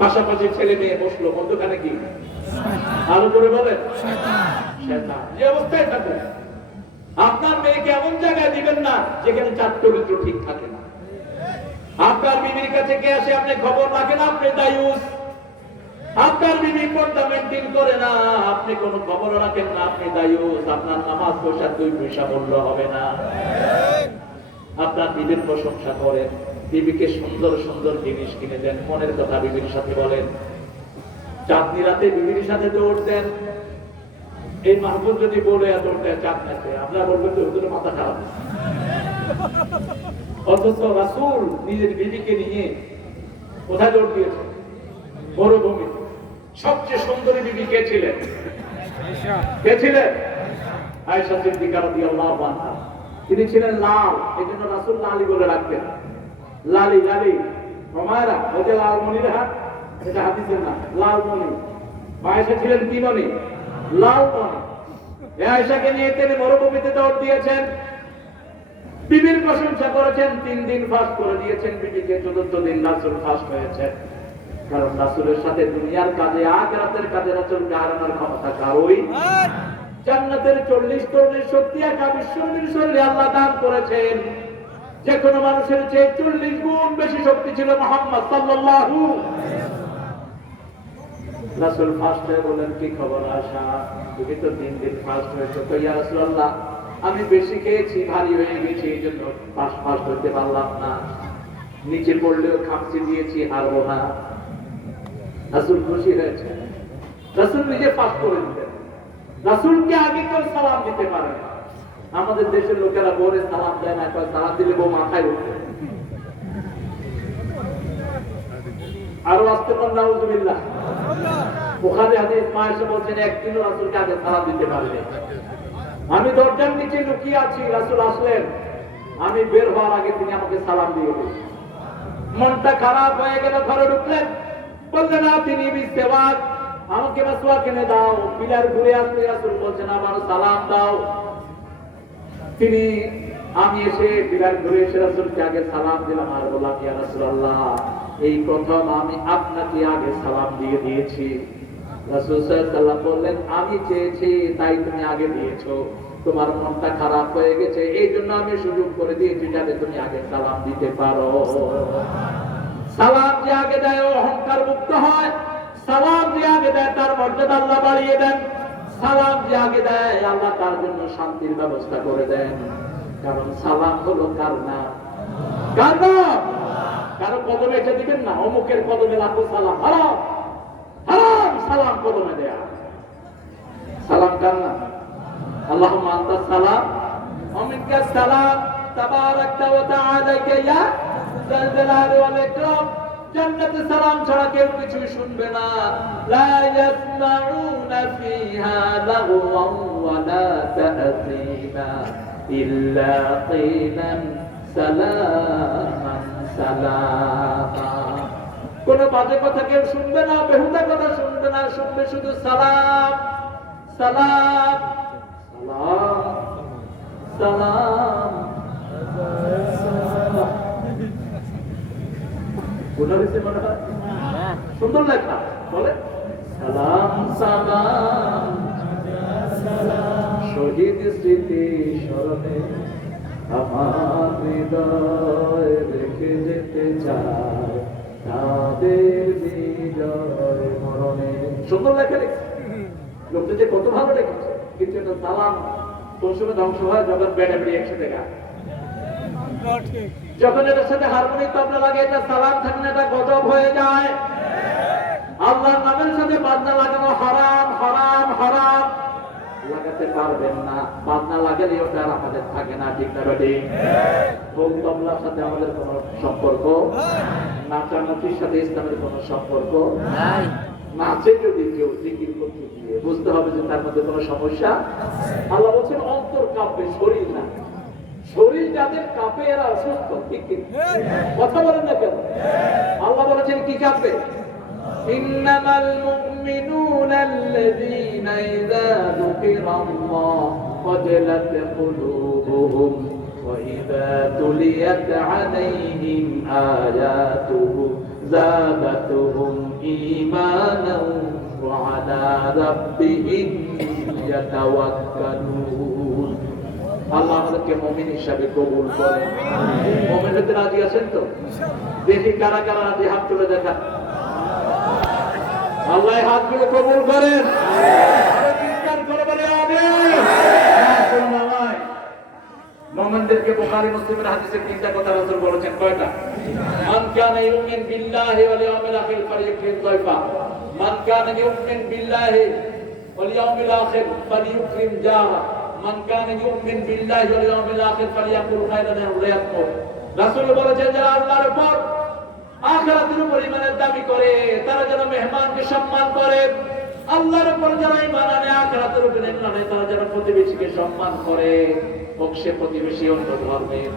পাশাপাশি ছেলে মেয়ে বসলো, মধ্যখানে কি? আরো করে বলেন শয়তান। যে অবস্থায় থাকুন, আপনার মেয়েকে এমন জায়গায় দিবেন না যেখানে চার চরিত্র ঠিক থাকে না। আপনার বিবির কাছে কে আসে আপনি খবর রাখেন, আপনি দায়ুস। আপনার বিবি পর্দা মেনটেন করে না, আপনি কোনো খবর রাখেন না, আপনি দায়ুস। আপনার নামাজ পয়সা 2 পয়সা মূল্য হবে না। আপনার বিবির প্রশংসা করেন, বিবিকে সুন্দর সুন্দর জিনিস কিনে দেন, মনের কথা বিবির সাথে বলেন। চাঁদনি রাতে বিবির সাথে দৌড় দেন। এই মাহবুব যদি বলে দৌড় দেয় চাঁদনিতে, আপনারা বলবেন তো ওদের মাথা খারাপ। অথচ রাসূল নিজের বিবিকে নিয়ে কোথায় দৌড় দিয়েছে? মরুভূমি। সবচেয়ে সুন্দরী বিবি কে ছিলেন? কে ছিলেন? আয়েশা সিদ্দিকা রাদিয়াল্লাহু আনহা। তিনি ছিলেন লাল, এজন্য রাসূল লালি বলে রাখতেন। লালি লালি ওমায়রা, ওটা লালমণির হাত, এটা হাদিসের না, লালমণি। আয়েশা ছিলেন কি মণি? লালমণি। এই আয়েশাকে নিয়ে তিনি মরুভূমিতে দৌড় দিয়েছেন, বিবির প্রশংসা করেছেন, 3 দিন ফাস্ট করে দিয়েছেন বিবিকে। 4th দিন রাসূল ফাস্ট হয়েছেন। কারণ রাসূলের সাথে দুনিয়ার কাজে, আখিরাতের কাজে রাসূলকে হারানোর ক্ষমতা কারোই। জান্নাতের 40 শক্তি একা বিশ্বনবীর শরীরে আল্লাহ দান করেছেন। যে কোনো মানুষের চেয়ে 40 গুণ বেশি শক্তি ছিল মুহাম্মদ সাল্লাল্লাহু। রাসূল ফাস্ট হয়ে বলেন, কি খবর আয়েশা? তুমি তো 3 দিন ফাস্ট হয়েছো। তো ইয়া রাসূলুল্লাহ, আমি বেশি খেয়েছি, ভারী হয়ে গেছি, এই জন্য ফাস্ট হতে পারলাম না। নিচে পড়লেও খামচি দিয়েছি, হারবো না। রাসূল খুশি হয়েছে। রাসূল নিজে ফাস্ট করে দিতেন। রাসূলকে আগে কেউ সালাম দিতে পারে না। আমাদের দেশের লোকেরা বলে সালাম দেয় না, সালাম দিলে বউ মাথায় উঠবে। আরো আসতে পারেন নাউজুবিল্লাহ। বুখারী হাদিস মায়েশা বলছেন, একদিনও রাসূলকে আগে সালাম দিতে পারেনি। আমি দরজার নিচে লুকিয়ে আছি, রাসূল আসলেন, আমি বের হওয়ার আগে তিনি আমাকে সালাম দিয়ে দিলেন। মনটা খারাপ হয়ে গেল, ঘরে ঢুকলেন, বললেন না তিনি বিস্তেবাদ, আমাকে মাসওয়াক কিনে দাও। পিলার ঘুরে আসতে রাসূল বলছেন, আবার সালাম দাও। তিনি আমি এসে পিলার ঘুরে এসে রাসূলকে আগে সালাম দিলাম, আর বললাম, ইয়া রাসূলুল্লাহ, এই প্রথম আমি আপনাকে আগে সালাম দিয়ে দিয়েছি। রাসূল সাল্লাল্লাহু আলাইহি ওয়াসাল্লাম বললেন, আমি চেয়েছি তাই তুমি আগে দিয়েছো। তোমার মনটা খারাপ হয়ে গেছে, এই জন্য আমি সুযোগ করে দিয়েছি যাতে তুমি আগে সালাম দিতে পারো। সালাম যে আগে দেয় অহংকার মুক্ত হয়। সালাম যে আগে দেয় তার মর্যাদা আল্লাহ বাড়িয়ে দেন। সালাম যে আগে দেয় আল্লাহ তার জন্য শান্তির ব্যবস্থা করে দেন। কারণ সালাম হলো কার নাম? কার নাম? কারো কদমে এটা দিবেন না, অমুকের কদমে লাখো সালাম। হারাম হারাম সালাম কদমে দেয়া। সালাম কার নাম? আল্লাহুম্মা আনতাস সালাম ওয়া মিনকাস সালাম। তাবারাকতা ওয়া তাআলাকা ইয়া যাল জালালি ওয়াল ইকরাম। জান্নাতে সালাম ছাড়া কেউ কিছু শুনবে না। লা ইয়াসমাউনা ফিহা লাগওয়ান ওয়া লা তা'সীমা ইল্লা কিলান সালামান সালামা। কোন বাজে কথা কেউ শুনবে না, বেহুদা কথা শুনবে না, শুনবে শুধু সালাম সালাম সালাম সালাম। কোন হয়েছে মনে হয় সুন্দর লেখা, বলে সালাম সালাম শহীদ স্মৃতি স্মরণে আমার হৃদয় রেখে যেতে চায় তাদের বিজয় মরণে। সুন্দর লেখা লিখছে লোকটা, যে কত ভালো লেখেছে। কিন্তু এটা সালাম কোন সময় ধ্বংস হয় যখন বেড়াবেড়ি একসাথে গায়। যখন এটার সাথে হারমোনিক তবলা লাগে, এটা সালাম থাকে না, এটা গজব হয়ে যায়। আল্লাহর নামের সাথে বাজনা লাগানো হারাম হারাম হারাম। লাগাতে পারবেন না, বাজনা লাগালে ওটা আর আমাদের থাকে না, ঠিক না বেটি? ঢোল তবলার সাথে আমাদের কোনো সম্পর্ক, নাচানাচির সাথে ইসলামের কোনো সম্পর্ক নাই। নাচে যদি কেউ জিকির করতে গিয়ে বুঝতে হবে যে তার মধ্যে কোনো সমস্যা। আল্লাহ বলছেন অন্তর কাঁপবে, শরীর না। শরীর যাদের কাঁপে এরা অসুস্থ, ঠিক কি কথা বলেন না কেন? আল্লাহ বলেছেন কি কাঁপবে? ইন্নামাল মুমিনুনা আল্লাযীনা ইযা যুকিরাল্লাহ ওয়াজিলাত কুলুবুহুম ওয়া ইযা তুলিয়াত আলাইহিম আয়াতুহু যাদাতুহুম ঈমানান ওয়া আলা রাব্বিহিম ইয়াতাওয়াক্কালুন। আল্লাহ আমাদেরকে মুমিন হিসাবে কবুল করেন। মুমিন হতে রাজি আছেন তো? দেখি কারা কারা রাজি, হাত তুলে দেখান। আল্লাহ হাতগুলো কবুল করেন। আরো চিৎকার করে বলে আমিন। মুমিনদেরকে বুখারী মুসলিমের হাদিসে তিনটা কথা রাসূল বলেছেন। কয়টা? মান কানা ইউমিন বিল্লাহি ওয়াল ইয়াউমিল আখির ফালিয়ুকরিম যায়ফা। মান কানা ইউমিন বিল্লাহি ওয়াল ইয়াউমিল আখির ফালিয়ুকরিম জারা। মান কানা ইউমিন বিল্লাহি ওয়াল ইয়াউমিল আখির ফালিয়াকুল খায়রান আও লিয়াসমুত। রাসূল বলেছেন, যারা আল্লাহর উপর আখিরাতের উপর ঈমানের দাবি করে তারা যেন মেহমানকে সম্মান করে। আল্লাহর উপর যারা ঈমান আনে, আখিরাতের উপর ঈমান আনে, তারা যেন প্রতিবেশীকে সম্মান করে। হোক সে প্রতিবেশী অন্য ধর্মের,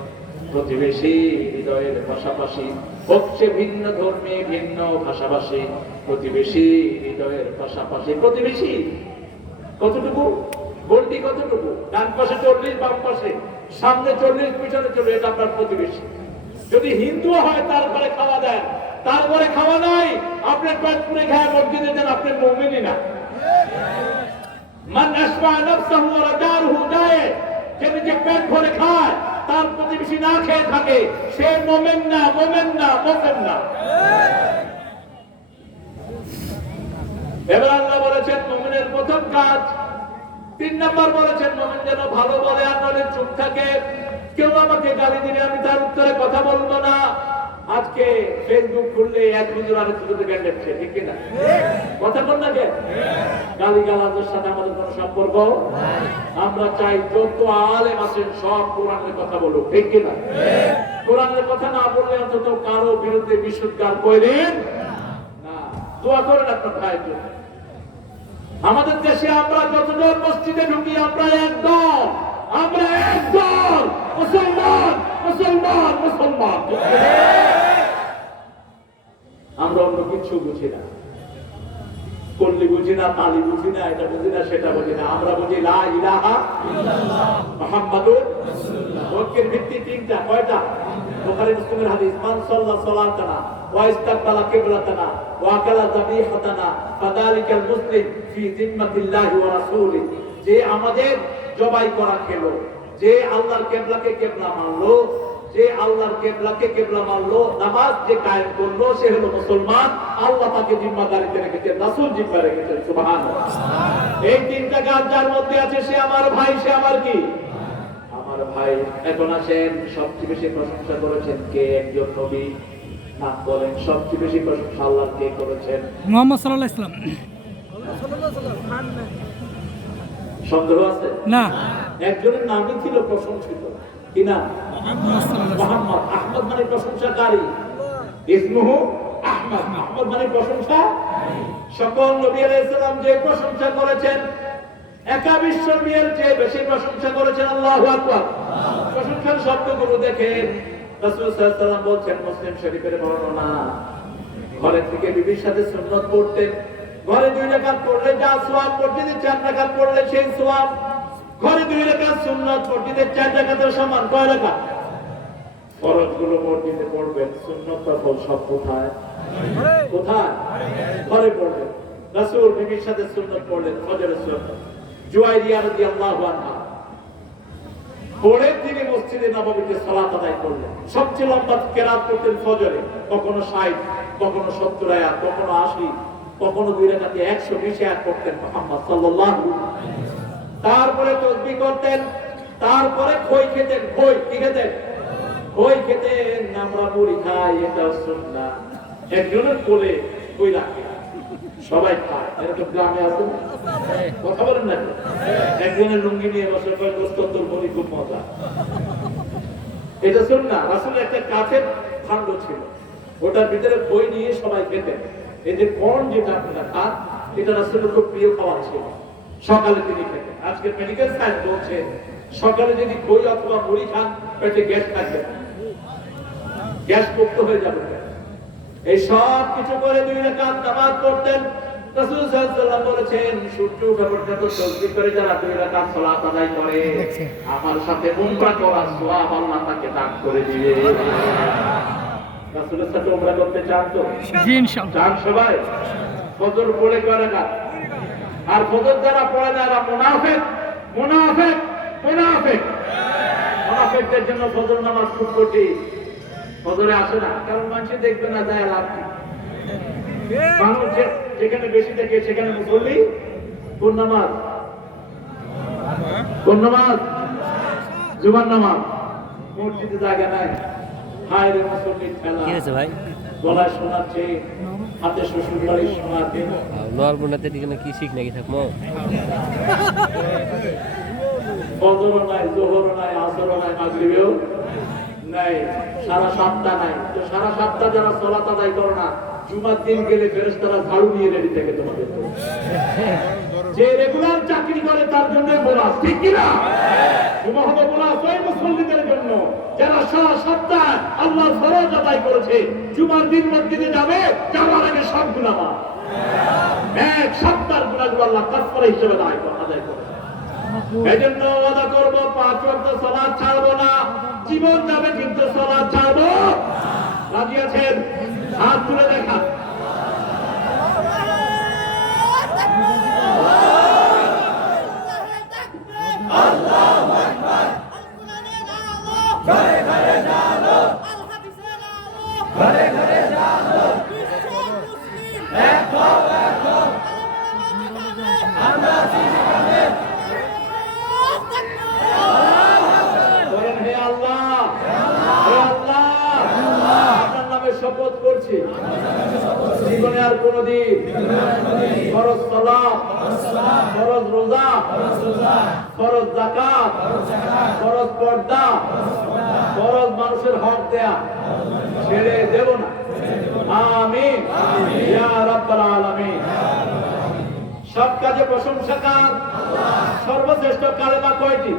প্রতিবেশী হৃদয়ের পাশাপাশি, হোক সে ভিন্ন ধর্মে ভিন্ন ভাষাভাষী, প্রতিবেশী হৃদয়ের পাশাপাশি। প্রতিবেশী কতটুকু? গন্ডি কতটুকু? ডান পাশে 40, বাম পাশে, সামনে 40, পিছনে 40, এটা আপনার প্রতিবেশী। যদি হিন্দু হয় তারপরে খাওয়া দেন, তারপরে খাওয়া নাই, আপনার পেট পুরে খায় মসজিদে দেন, আপনি মুমিনই না। মান আশবা নাফসাহু ওয়া রাদারহু দায়ে, যে নিজে পেট ভরে খায় তার প্রতিবেশী না খেয়ে থাকে, সে মুমিন না, মুমিন না, মুমিন না। এবার আল্লাহ বলেছেন মুমিনের প্রথম কাজ, 3 নাম্বার বলেছেন মুমিন যেন ভালো বলে আর নলে চুপ থাকে। কেউ আমাকে গালি দিলে আমি তার উত্তরে কথা বলবো না। আজকে ফেসবুক খুললে এক হুজুর আর হুজুরের গান দেখছে, ঠিক কি না? কথা বল না কে? গালি গালাজের সাথে আমাদের কোনো সম্পর্ক নাই। আমরা চাই যত আলেম আছেন সব কোরআনের কথা বলুক, ঠিক কি না? কোরআনের কথা না বললে অন্তত কারো বিরুদ্ধে বিশুদ্ধার করেন না। দোয়া করেন আপনার ভাইয়ের জন্য। আমাদের দেশে আমরা যতজন মসজিদে ঢুকি আমরা একদম, আমরা একদম মুসলমান মুসলমান মুসলমান। আমরা অন্য কিছু বুঝি না, পল্লী বুঝি না, তালি বুঝি না, এটা বুঝি না, সেটা বুঝি না। আমরা বুঝি লা ইলাহা ইল্লাল্লাহ মুহাম্মাদুর রাসূলুল্লাহ। ঐক্যের ভিত্তি 3টা। কয়টা? বুখারী মুসলিমের হাদিস, মান সাল্লা সালাতানা ওয়া ইস্তাকবালা কিবলাতানা ওয়া আকালা যাবিহাতানা ফাযালিকাল মুসলিম ফি জিম্মাতিল্লাহি ওয়া রাসূলিহি। যে আমাদের জবাই করা খেলো, যে আল্লাহর কিবলাকে কিবলা মানলো, যে আল্লাহর কিবলাকে কিবলা মানলো, নামাজ যে কায়েম করলো, সে হলো মুসলমান। আল্লাহ তাকে জিম্মাদারিতে রেখেছেন, রাসূল জিম্মা রেখেছেন। সুবহানাল্লাহ। এই 3টা কাজ যার মধ্যে আছে সে আমার ভাই, সে আমার কি? আমার ভাই। এখন আসেন, সবচেয়ে বেশি প্রশংসা করেছেন কে? একজন নবী। নাম বলেন, সবচেয়ে বেশি প্রশংসা আল্লাহর কে করেছেন? মুহাম্মদ সাল্লাল্লাহু আলাইহি ওয়াসাল্লাম। সন্দেহ আছে? না। একজনের নামই ছিল প্রশংসিত, কি নাম? মুহাম্মদ। আহমদ মানে প্রশংসাকারী, ইসমুহু আহমদ। আহমদ মানে প্রশংসা। সকল নবী আলাইহিস সালাম যে প্রশংসা করেছেন, একা বিশ্ব নবীর চেয়ে বেশি প্রশংসা করেছেন। আল্লাহু আকবার। প্রশংসার শব্দগুলো দেখেন। রাসূল সাল্লাল্লাহু আলাইহি ওয়াসাল্লাম বলছেন, মুসলিম শরীফের বর্ণনা, ঘরে থেকে বিবির সাথে সুন্নাত পড়তেন। ঘরে 2 রাকাত পড়লে যা সওয়াব, মসজিদে 4 রাকাত পড়লে সেই সওয়াব। ঘরে 2 রাকাত সুন্নাত, মসজিদে 4 রাকাতের সমান। কয় রাকাত? ফরজগুলো মসজিদে পড়বেন, সুন্নাতটা সব কোথায়? কোথায়? ঘরে পড়বেন। রাসূল বিবির সাথে সুন্নাত পড়লেন, ফজরের সুন্নাত। জুয়াইরিয়া রাদিয়াল্লাহু আনহা পরে তিনি মসজিদে নববীতে সালাত আদায় করলেন। সবচেয়ে লম্বা কেরাত করতেন ফজরে, কখনো 60, কখনো 70 আয়াত, কখনো 80, কখনো 2 রাকাতে 120 আয়াত পড়তেন মুহাম্মদ সাল্লাল্লাহু। তারপরে তাসবিহ করতেন, তারপরে খই খেতেন। খই কি খেতেন? খই খেতেন। আমরা মুড়ি খাই, এটা সুন্নাহ। একজনের কোলে খই রাখে, সবাই খায়। এটা তো গ্রামে আছে না? কথা বলেন না? একজনের লুঙ্গি নিয়ে বসে কয় দোস্ত তোর মুড়ি খুব মজা। এটা সুন্নাহ। রাসূলের একটা কাঠের ভাণ্ড ছিল, ওটার ভিতরে খই নিয়ে সবাই খেতেন। এই যে কর্ন যেটা আপনারা খান, এটা রাসূলের খুব প্রিয় খাবার ছিল। সকালে তিনি খেতেন। আজকে মেডিকেল সায়েন্স বলছে সকালে যদি খই অথবা মুড়ি খান, পেটে গ্যাস থাকবে না, গ্যাস মুক্ত হয়ে যাবে। এই সব কিছু করে 2 রাকাত নামাজ পড়তেন। রাসূল সাল্লাল্লাহু আলাইহি ওয়াসাল্লাম বলেছেন, সূর্য ওঠা পর্যন্ত তাসবিহ করে যারা 2 রাকাত সালাত আদায় করে, আমার সাথে উমরা করার সওয়াব আল্লাহ তাকে দান করে দিবে। রাসূলের সাথে উমরা করতে চান তো? জি ইনশাআল্লাহ। চান সবাই? ফজর পড়ে কয় রাকাত? আর ফজর যারা পড়ে না, এরা মুনাফিক। মুনাফিক, মুনাফিক। মুনাফিকদের জন্য ফজর নামাজ খুব কঠিন। ফজরে আসে না, কারণ মানুষ দেখবে না, যায় লাভ কি? মানুষ যেখানে বেশি থাকে সেখানে মুসল্লি। কোন নামাজ? কোন নামাজ? জুমার নামাজ। মসজিদে জায়গা নাই, হায় রে মুসল্লির খেলা। কি হয়েছে ভাই? গলায় শোনাচ্ছে, হাতে শ্বশুর বাড়ির শোনাচ্ছে। লোয়ার বোনাতে দিকে না কি শিখ নাকি থাকবো? ফজরও নাই, যোহরও নাই, আসরও নাই, মাগরিবেও নাই, সারা সপ্তাহ নাই। তো সারা সপ্তাহ যারা সালাত আদায় করে না, জুমার দিন গেলে ফেরেশতারা ঝাড়ু নিয়ে রেডি থাকে তোমাদের জন্য। যে রেগুলার চাকরি করে তার জন্য বোনাস, ঠিক কি না? জুমা হবে বোনাস ওই মুসল্লিদের জন্য যারা সারা সপ্তাহ আল্লাহর ফরজ আদায় করেছে। জুমার দিন মসজিদে যাবে, যাওয়ার আগে সব গুনাহ মাফ। এক সপ্তাহের গুনাহগুলো আল্লাহ কাফারা হিসেবে আদায় করে। এজন্য ওয়াদা করব 5 ওয়াক্ত সালাত ছাড়বো না। জীবন যাবে কিন্তু সালাত ছাড়বো। রাজি আছেন? হাত তুলে দেখান। আল্লাহু আকবার। ঘরে ঘরে জানো, ঘরে ঘরে জানো, এক হও, এক হও, আমরা সিজদাতে। বলেন, হে আল্লাহ, হে আল্লাহ, আপনার নামে শপথ করছি, জীবনে আর কোনদিন ফরজ সালাত, ফরজ রোজা, ফরজ যাকাত, ফরজ পর্দা, ফরজ মানুষের হক দেয়া ছেড়ে দেব না। আমিন ইয়া রাব্বাল আলামিন। সব কাজে প্রশংসাকার সর্বশ্রেষ্ঠ কালেমা কয়টি?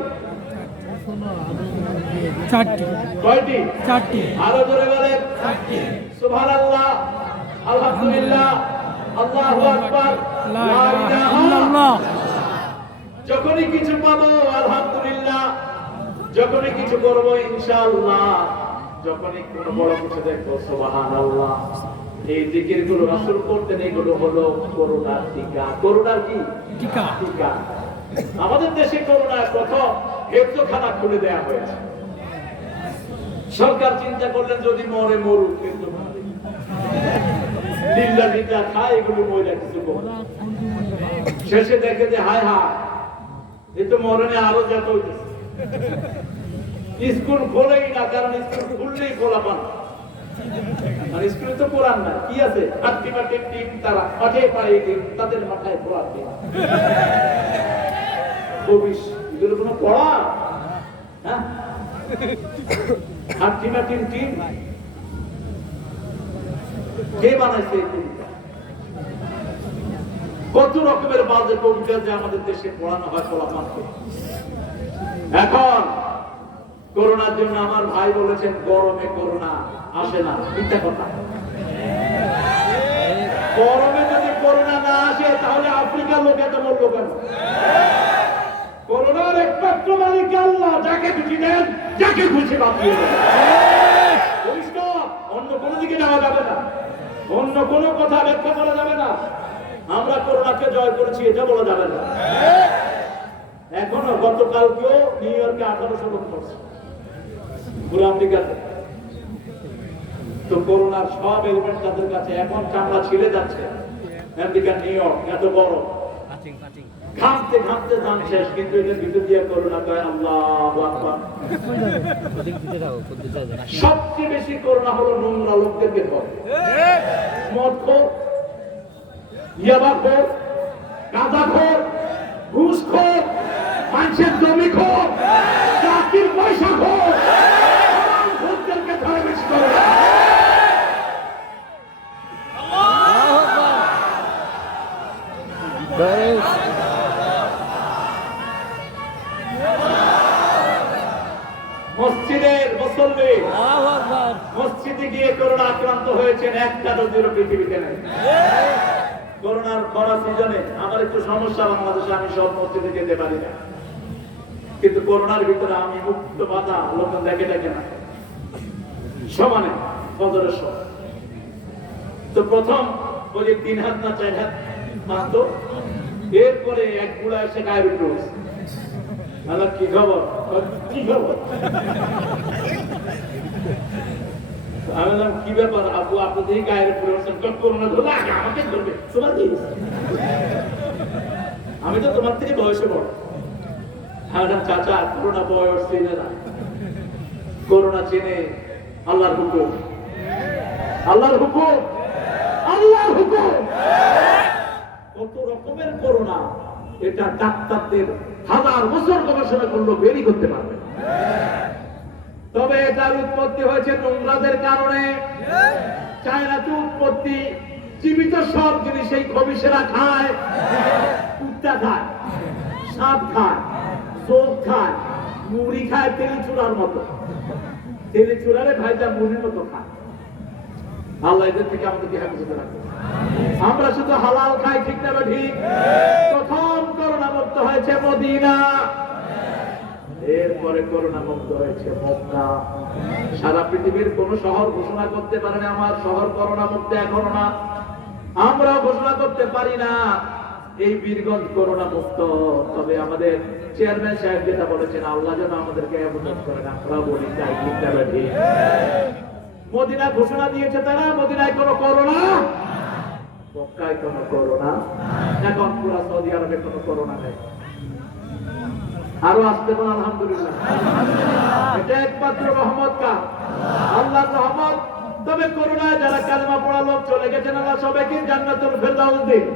4টি। কয়টি? 4টি। আরো জোরে বলেন। সুবহানাল্লাহ, আলহামদুলিল্লাহ, আল্লাহু আকবার, লা ইলাহা ইল্লাল্লাহ। যখনই কিছু পাবো আলহামদুলিল্লাহ, যখনই কিছু করবো ইনশাআল্লাহ, যখনই কোনো বড় কিছু দেখবো সুবহানাল্লাহ। এই জিকিরগুলো রাসূল করতেন। এগুলো হলো করুণার টিকা। করুণার কি টিকা? টিকা। আমাদের দেশে করোনার প্রথম হেফজখানা খুলে দেয়া হয়েছে। সরকার চিন্তা করলেন যদি মরে মরুক, কিন্তু দিল্লা দিল্লা খায়, এগুলো মহিলা কিছু করবে। শেষে দেখে যে হায় হায়, এ তো মরণে আরো যত হইতেছে। স্কুল খোলেই না, কারণ স্কুল খুললেই খোলা পান। আর স্কুলে তো কোরআন না, কি আছে? আটটি মাটির টিম, তারা মাঠে পাড়ে টিম, তাদের মাথায় কোরআন টিম। 120 এগুলো কোনো পড়া? হ্যাঁ, আর টিমাটিম টিম কে বানাইছে এই কবিতা? কত রকমের বাজে কবিতা যে আমাদের দেশে পড়ানো হয় পোলাপানকে। এখন করোনার জন্য আমার ভাই বলেছেন গরমে করোনা আসে না, মিথ্যা কথা। গরমে যদি করোনা না আসে তাহলে আফ্রিকার লোক এত মরলো কেন? করোনার একমাত্র মালিক আল্লাহ, যাকে খুশি দেন, যাকে খুশি বাঁচিয়ে দেন। পরিষ্কার, অন্য কোনো দিকে যাওয়া যাবে না, অন্য কোনো কথা ব্যাখ্যা করা যাবে না। আমরা করোনাকে জয় করেছি এটা বলা যাবে না। এখনো গতকালকেও নিউ ইয়র্কে 1800 লোক পড়ছে, পুরো আমেরিকাতে। তো করোনার সব এলিমেন্ট তাদের কাছে এখন চামড়া ছিলে যাচ্ছে। আমেরিকা নিউ ইয়র্ক এত বড়, ঘামতে ঘামতে যান শেষ, কিন্তু এটার ভিতর দিয়ে করোনা কয় আল্লাহু আকবার। সবচেয়ে বেশি করোনা হলো নোংরা লোকদেরকে ধরে, মদখোর, ইয়াবাখোর, গাঁজাখোর, ঘুষখোর, মানুষের জমিখোর, জাতির পয়সাখোর, ভোটদেরকে ধরে বেশি করোনা। মসজিদের মুসল্লি মসজিদে গিয়ে করোনা আক্রান্ত হয়েছেন, একটা নজিরও পৃথিবীতে নেই। করোনার খরা সিজনে আমার একটু সমস্যা বাংলাদেশে, আমি সব মসজিদে যেতে পারি না, কিন্তু করোনার ভিতরে আমি মুক্ত বাধা, লোকজন দেখে দেখে না সমানে ফজরের সময়। তো প্রথম ওই যে 3 হাত না 4 হাত মাত্র, এরপরে এক বুড়া এসে গায়ে উঠে উঠছে। কি খবর? কি খবর? আমি বললাম কি ব্যাপার আপু, আপনাদের গায়ের উপরে উঠছেন, করোনা ধরলে আগে আমাকে ধরবে, তোমার কি? আমি তো তোমার থেকে বয়সে বড়। হ্যাঁ চাচা, করোনা বয়স চিনে না, করোনা চিনে আল্লাহর হুকুম, আল্লাহর হুকুম, আল্লাহর হুকুম। কত রকমের করোনা, এটা ডাক্তারদের 1000 বছর গবেষণা করলেও বেরি করতে পারবে। তবে এটার উৎপত্তি হয়েছে নোংরাদের কারণে। চায়নাতে উৎপত্তি, জীবিত সব জিনিস এই খবিশেরা খায়, কুত্তা খায়, সাপ খায়, চোখ খায়, মুড়ি খায় তেলি চূড়ার মতো, তেলি চূড়ারে ভাইজা মুড়ির মতো খায়। আল্লাহ এদের থেকে আমাদেরকে হেফাজত রাখবে। আমরা শুধু হালাল খাই, ঠিক না ঠিক? প্রথম করোনা মুক্ত হয়েছে মদিনা, এরপরে করোনা মুক্ত হয়েছে মক্কা। সারা পৃথিবীর কোন শহর ঘোষণা করতে পারে না আমার শহর করোনা মুক্ত এখনো না, আমরাও ঘোষণা করতে পারি না এই বীরগঞ্জ করোনা মুক্ত। তবে আমাদের চেয়ারম্যান সাহেব যেটা বলেছেন, আল্লাহ যেন আমাদেরকে হেফাজত করেন, আমরা বলি তাই, ঠিক না ঠিক? মদিনা ঘোষণা দিয়েছে তারা, মদিনায় কোনো করোনা, মক্কায় কোনো করোনা, এখন পুরো সৌদি আরবে কোনো করোনা নেই। আরো আসতে বল আলহামদুলিল্লাহ। এটা একমাত্র রহমত কার? আল্লাহর রহমত। তবে করোনায় যারা কালেমা পড়া লোক চলে গেছেন, আল্লাহ সবাইকে জান্নাতুল ফেরদাউস দিন,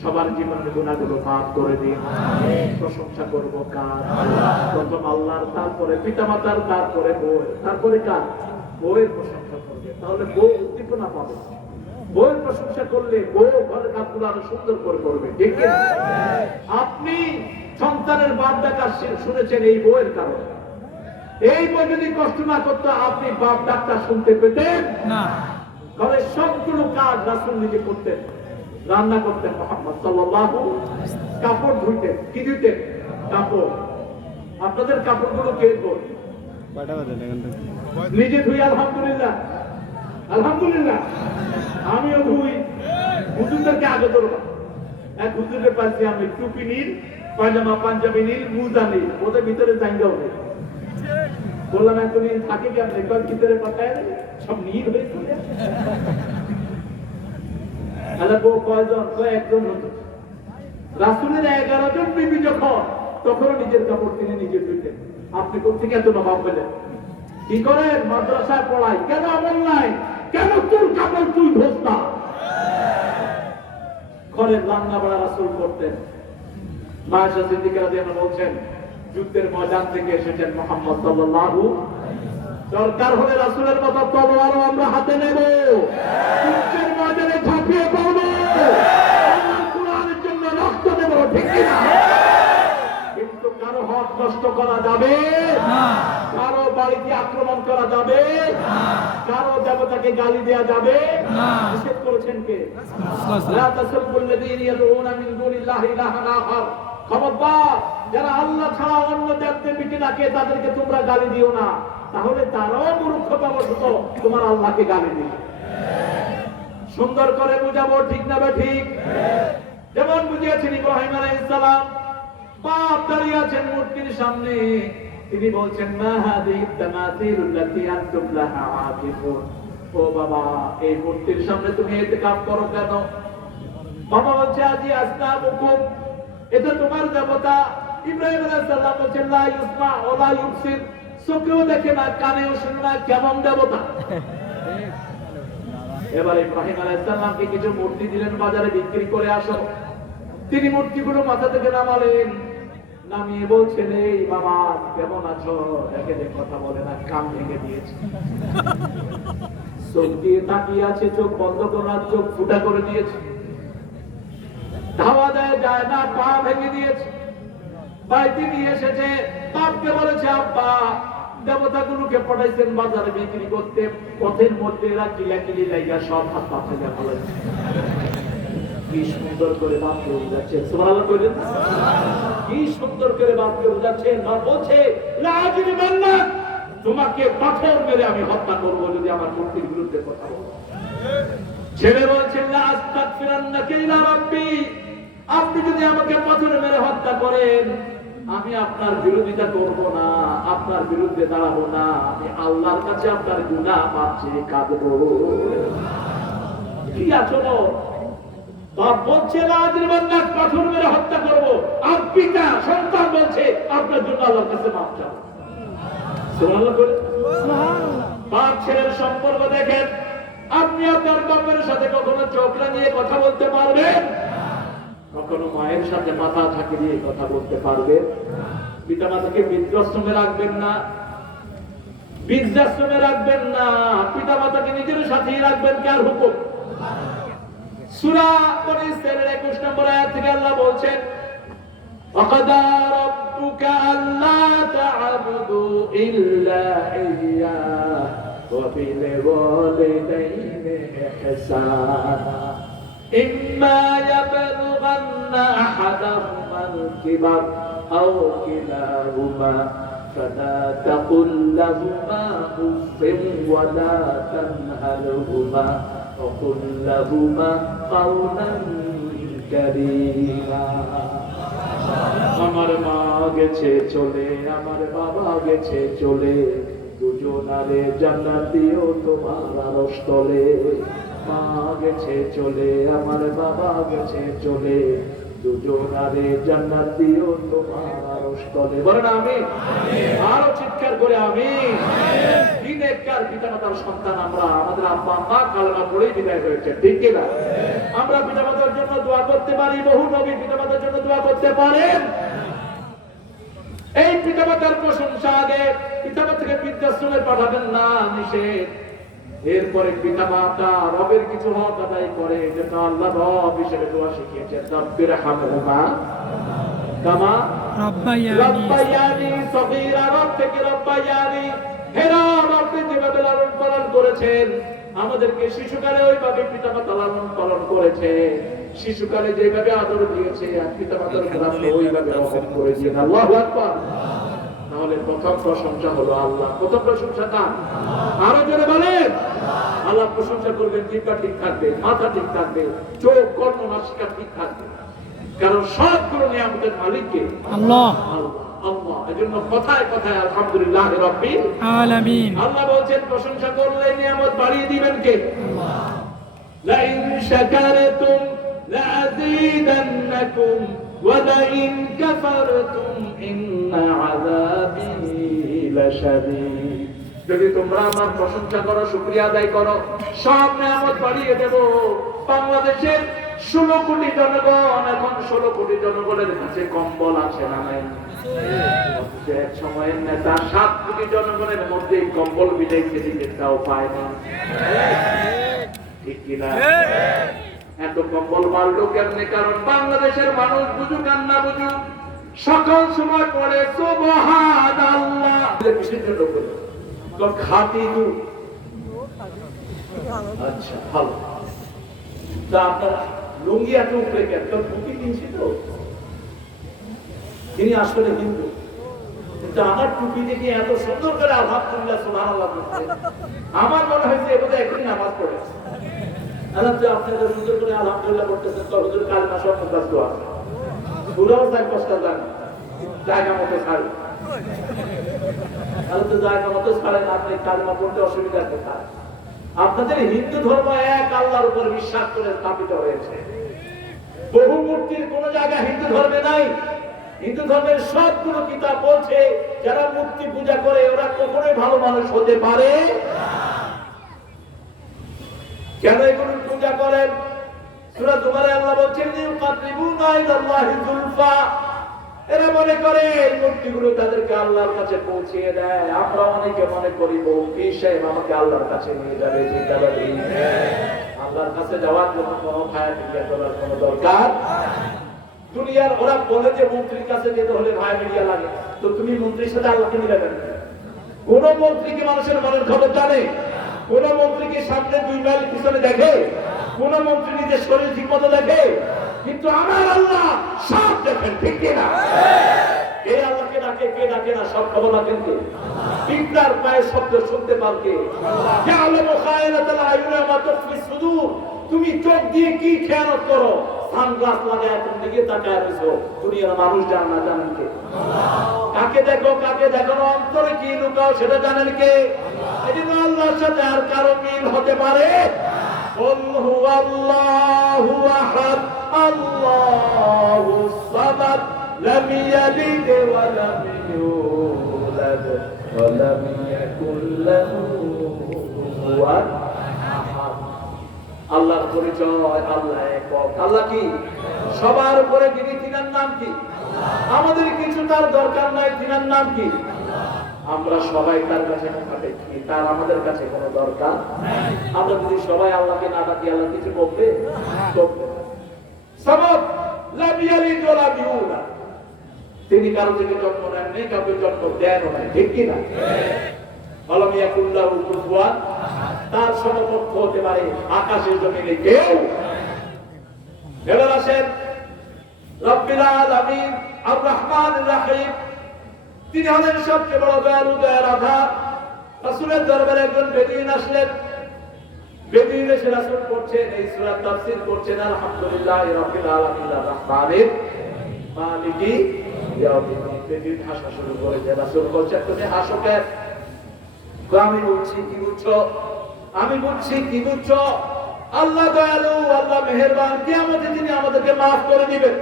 সবার জীবনের গুনাহগুলো মাফ করে দিন। প্রশংসা করব কার? প্রথম আল্লাহর, তারপরে পিতামাতার, তারপরে বউ, তারপরে কার? বউয়ের প্রশংসা করবে, তাহলে বউ উদ্দীপনা পাবে। বউয়ের প্রশংসা করলে বউ ঘরের কাজগুলো আরো সুন্দর করে করবে, ঠিক না? আপনি সন্তানের বাপ ডাকা শুনেছেন এই বউয়ের কারণে। এই বউ যদি কষ্ট না করতো, আপনি বাপ ডাকটা শুনতে পেতেন না। ঘরের সবগুলো কাজ রাসূল নিজে করতেন। রান্না করতেন মুহাম্মদ সাল্লাল্লাহু, কাপড় ধুইতেন, কি ধুইতেন? কাপড়। আপনাদের কাপড়গুলো কে ধোয়? নিজে ধুই, আলহামদুলিল্লাহ, আলহামদুলিল্লাহ। আমিও ধুই। হুজুরদেরকে আগে ধরবো। এক হুজুরের পাশে আমি টুপি নীল, পায়জামা পাঞ্জাবি নীল, মুজা নীল, ওদের ভিতরে জায়গা হবে। বললাম এত নীল থাকে কি? আপনি ভিতরে পাঠায় সব নীল হয়ে চলে। কয়জন? একজন হতো। রাসূলের 11 জন বিবি যখন, তখনও নিজের কাপড় তিনি নিজে ধুইতেন। আপনি কোথেকে এত নবাব পেলেন? কি করেন? মাদ্রাসায় পড়াই, কেন আমল নাই? কেন তোর কাপড় তুই ধোস না? ঘরের রান্না বাড়া রাসূল করতেন। মায়েশা সিদ্দিকা রাদিয়াল্লাহু বলছেন যুদ্ধের ময়দান থেকে এসেছেন মুহাম্মদ সাল্লাল্লাহু, দরকার হলে রাসূলের মতো তলোয়ারও আমরা হাতে নেব, যুদ্ধের ময়দানে ঝাঁপিয়ে পড়ব, আল্লাহর কুরআনের জন্য রক্ত দেব, ঠিক কি না? কিন্তু কারো হক নষ্ট করা যাবে না, কারো বাড়িতে আক্রমণ করা যাবে না, কারো দেবতাকে গালি দেওয়া যাবে না। নিষেধ করেছেন কে? রাসূলুল্লাহ। লা তাসাব্বুল্লাযীনা ইয়াদউনা মিন দুনিল্লাহি ইলাহান আখার, খবরদার যারা আল্লাহ ছাড়া অন্য দেবদেবীকে ডাকে তাদেরকে তোমরা গালি দিও না, তাহলে তারাও মূর্খতাবশত তোমার আল্লাহকে গালি দিবে। সুন্দর করে বুঝাবো, ঠিক না বে ঠিক? যেমন বুঝিয়েছেন ইব্রাহিম আলাইহিস সালাম, বাপ দাঁড়িয়ে আছেন মূর্তির সামনে, তিনি বলছেন মা হাদিহি তামাসিলুল্লাতী আনতুম লাহা আকিফুন, ও বাবা এই মূর্তির সামনে তুমি ইতিকাফ করো কেন? বাবা বলছে আজি আসনামুকুম, এটা তোমার দেবতা। ইব্রাহিম আলাইহিস সালাম বলছেন লা ইউসমা ওয়া লা ইউবসির, চোখেও দেখে না কানেও শুনে না, কেমন দেবতা? এবার ইব্রাহিম আলাইহিস সালামকে কিছু মূর্তি দিলেন, বাজারে বিক্রি করে আসো। তিনি মূর্তিগুলো মাথা থেকে নামালেন, নামিয়ে বলছেন এই বাবা কেমন আছো? একে যে কথা বলে না, কান ভেঙে দিয়েছে, চোখ দিয়ে তাকিয়ে আছে, চোখ বন্ধ করার চোখ ফুটা করে দিয়েছে, ধাওয়া দেয় যায় না, পা ভেঙে দিয়েছে। বাড়িতে নিয়ে এসেছে, বাপকে বলেছে আব্বা দেবতাগুলোকে পাঠাইছেন বাজারে বিক্রি করতে, পথের মধ্যে এরা কিলাকিলি লাইগা সব হাত পা ভেঙে ফেলেছে। কি সুন্দর করে বাপকে বুঝাচ্ছেন, সুবহানাল্লাহ বললেন, কি সুন্দর করে বাপকে বুঝাচ্ছেন। মা বলছে লাজির মান্নাত, তোমাকে পাথর মেরে আমি হত্যা করব যদি আমার মূর্তির বিরুদ্ধে কথা বলো। ছেলে বলছেন লা আস্তাগফিরান্নাকা ইলা রাব্বি, আপনি যদি আমাকে পাথর মেরে হত্যা করেন আমি আপনার বিরোধিতা করব না, আপনার বিরুদ্ধে দাঁড়াবো না, আমি আল্লাহর কাছে আপনার গুনাহ মাফ চেয়ে কাঁদবো। কি আচরণ! বাপ বলছে লাজির মান্নাত, পাথর মেরে হত্যা করব, আর পিতা সন্তান বলছে আপনার জন্য আল্লাহর কাছে মাফ চাও। সুবহানাল্লাহ বলে। বাপ ছেলের সম্পর্ক দেখেন, আপনি আপনার বাপের সাথে কখনো চোখ রাঙিয়ে কথা বলতে পারবেন? কখনো মায়ের সাথে মাথা ঝাঁকিয়ে কথা বলতে পারবেন? পিতা মাতাকে বৃদ্ধাশ্রমে রাখবেন না, বৃদ্ধাশ্রমে রাখবেন না, পিতা মাতাকে নিজের সাথেই রাখবেন। কার হুকুম? সূরা বনী ইসরাঈলের 21 নম্বর আয়াত থেকে আল্লাহ বলছেন ওয়াকাদা রাব্বুকা আল্লা তা'বুদু ইল্লা ইয়্যাহু ওয়া বিল ওয়ালিদাইনি ইহসানা ইম্মা ইয়াবলুগান্না আহাদাহুমাল কিবার আও কিলাহুমা ফালা তাকুল লাহুমা উফিন ওয়া লা তানহারহুমা وقل لهما قولا كريما। আমার মা গেছে চলে, আমার বাবা গেছে চলে, দুজনারে জান্নাত দিও তোমার আরশ তলে। মা গেছে চলে, আমার বাবা গেছে চলে, দুজনারে জান্নাত দিও তোমার আরশ তলে। বলেন আমিন। আরো চিৎকার করে আমিন। দিনেকার পিতামাতার সন্তান আমরা, আমাদের আব্বা মা কালেমা পড়েই বিদায় হয়েছে, ঠিক কি না? আমরা পিতামাতার জন্য দোয়া করতে পারি, বহু নবী পিতামাতার জন্য দোয়া করতে পারেন। এই পিতামাতার প্রশংসা আগে, পিতামাতাকে বৃদ্ধাশ্রমে পাঠাবেন না, নিষেধ। এরপরে পিতামাতা রবের কিছু হক আদায় করে, যেটা আল্লাহ রব হিসেবে দোয়া শিখিয়েছেন, রাব্বিরহামহুমা কামা রাব্বায়ানি সগীরা। রব থেকে রব্বায়ানি, হে রব আপনি যেভাবে লালন পালন করেছেন আমাদেরকে শিশুকালে, ওইভাবে পিতামাতা লালন পালন করেছে। শিশুকালে যেভাবে আদর দিয়েছে আর পিতামাতার আপনি ওইভাবে রহম করে দিয়েন। আল্লাহু আকবার। তাহলে প্রথম প্রশংসা হলো আল্লাহ। প্রথম প্রশংসা কার? আরো জোরে বলেন। আল্লাহ প্রশংসা করবেন, জিহ্বা ঠিক থাকবে, মাথা ঠিক থাকবে, চোখ কর্ণ নাসিকা ঠিক থাকবে, কারণ সবগুলো নিয়ামতের মালিক কে? আল্লাহ। আল্লাহ। এজন্য কথায় কথায় আলহামদুলিল্লাহ রাব্বিল আলামিন। আল্লাহ বলেন প্রশংসা করলে নিয়ামত বাড়িয়ে দিবেন কে? আল্লাহ। লা ইন শাকারতুম লাযীদান্নাকুম ওয়া লা ইন কাফারতুম ইন্না আযাবি লাশাদীদ। যদি তোমরা আমার প্রশংসা করো, শুকরিয়া আদায় করো, সব নিয়ামত বাড়িয়ে দেব। বাংলাদেশের 16 কোটি জনগণ, এখন 16 কোটি জনগণের কাছে কম্বল আছে না নাই? এক সময়ের নেতা 7 কোটি জনগণের মধ্যে কম্বল বিদাইছে দিতে তাও পায় না, ঠিক কিনা? এত কম্বল মারলো কেমনে? কারণ বাংলাদেশের মানুষ বুঝুক আর না বুঝুক সকল সময় পড়ে সুবহানাল্লাহ। কিসের জন্য বলে? খাঁটি দুধ। আচ্ছা ভালো। তা আপনারা লুঙ্গি এত উপরে কেন? টুপি কিনছি তো। তিনি আসলে হিন্দু, কিন্তু আমার টুপি দেখে এত সুন্দর করে আলহামদুলিল্লাহ সুবহানাল্লাহ বলছে, আমার মনে হয়েছে এবার এখনই নামাজ পড়েছে। আপনারা সুন্দর করে আলহামদুলিল্লাহ করতেছেন, তো হুজুর কালিমা সব মুখস্থ আছে, পুরাও তাই কষ্ট জানে, জায়গা মতো ছাড়ে। তাহলে তো জায়গা মতো ছাড়েন, আপনি কালিমা পড়তে অসুবিধা কোথায়? আপনাদের হিন্দু ধর্ম এক আল্লাহর উপর বিশ্বাস করে স্থাপিত হয়েছে। বহু মূর্তির কোন জায়গা হিন্দু ধর্মে নাই। হিন্দু ধর্মের সবগুলো কিতাব বলছে যারা মূর্তি পূজা করে ওরা কখনোই ভালো মানুষ হতে পারে না। কেন এগুলো পূজা করেন? সূরা জুমারে আল্লাহ বলছেন ইউকাররিবুনা ইলাল্লাহি যুলফা, এরা মনে করে এই মূর্তিগুলো তাদেরকে আল্লাহর কাছে পৌঁছিয়ে দেয়। আমরা অনেকে মনে করি বহু পীর সাহেব আমাকে আল্লাহর কাছে নিয়ে যাবে, আল্লাহর কাছে যাওয়ার জন্য কোনো ভায়া মিডিয়া করার কোনো দরকার। দুনিয়ার ওরা বলে যে মন্ত্রীর কাছে যেতে হলে ভায়া মিডিয়া লাগে, তো তুমি মন্ত্রীর সাথে আল্লাহকে নিয়ে যাবেন? কোন মন্ত্রী কি মানুষের মনের খবর জানে? কোন মন্ত্রী কি সামনে 2 মাইল পিছনে দেখে? কোন মন্ত্রী নিজের শরীর ঠিক মতো দেখে? কিন্তু আমার আল্লাহ সব দেখেন, ঠিক কিনা? কে আল্লাহকে ডাকে, কে ডাকে না, সব খবর রাখেন কে? পিঁপড়ার পায়ের শব্দ শুনতে পান কে? তুমি চোখ দিয়ে কি খেয়ানত করো? সানগ্লাস লাগায় তুমি দিকে তাকায় রয়েছো, দুনিয়ার মানুষ জান না, জানেন কে? কাকে দেখো, কাকে দেখো না, অন্তরে কি লুকাও সেটা জানেন কে? এজন্য আল্লাহর সাথে আর কারো মিল হতে পারে? قل هو الله أحد الله الصمد لم يلد ولم يولد ولم يكن له كفوا أحد। আল্লাহর পরিচয়, আল্লাহ একক। আল্লাহ কি? সবার উপরে যিনি, তিনার নাম কি? আমাদের কিছু তার দরকার নাই, তিনার নাম কি? আমরা সবাই তার কাছে মুখাপেক্ষী, তার আমাদের কাছে কোনো দরকার নাই। আমরা যদি সবাই আল্লাহকে না ডাকি, আল্লাহ কিছু বলবে? সবব লাম ইয়ালিদ ওয়া লাম ইউলাদ, তিনি কারো থেকে জন্ম নেন নাই, কাউকে জন্ম দেন নাই, ঠিক কি না? ওয়ালাম ইয়াকুল লাহু কুফুয়ান, তার সমকক্ষ হতে পারে আকাশের জমিনে কেউ? এবার আসেন রব্বিল আলামিন আর রহমানির রহিম, তিনি হলেন সবচেয়ে বড় দয়ালু, দয়ার আধার। রাসূলের দরবারে একজন বেদুইন আসলেন। বেদুইন এসে রাসূল পড়ছেন, এই সূরা তাফসীর করছেন, আলহামদুলিল্লাহি রাব্বিল আলামিন আর রহমানির মালিকি ইয়াউমিদ্দিন। বেদুইন হাসা শুরু করেছে। রাসূল বলছেন, তুমি হাসো কেন? আমি বলছি কি বুঝছো? আমি বলছি কি বুঝছো? আল্লাহ দয়ালু, আল্লাহ মেহেরবান, কিয়ামতে তিনি আমাদেরকে মাফ করে দিবেন।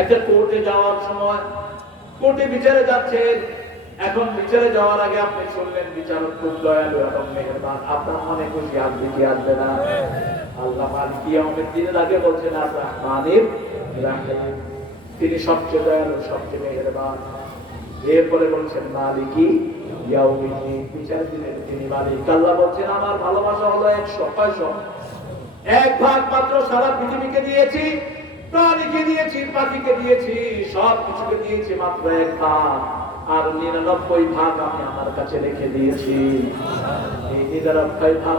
একটা কোর্টে যাওয়ার সময় কোর্টে বিচারে যাচ্ছেন, এখন বিচারে যাওয়ার আগে আপনি শুনলেন বিচারক খুব দয়ালু এবং মেহেরবান, আপনার মনে খুশি আসবে কি আসবে না? আল্লাহ মালিক কিয়ামতের আগে বলছেন আর রহমানির রহিম, তিনি সবচেয়ে দয়ালু, সবচেয়ে মেহেরবান। এরপরে বলছেন মালিকি ইয়াউমিদ্দিন, বিচার দিনের তিনি মালিক। আল্লাহ বলছেন আমার ভালোবাসা হলো 100%, 1 ভাগ মাত্র সারা পৃথিবীকে দিয়েছি, প্রাণীকে দিয়েছি, পাখিকে দিয়েছি, সব কিছুকে দিয়েছি মাত্র 1 ভাগ, আর 99 ভাগ আমি আমার কাছে রেখে দিয়েছি। এই 99 ভাগ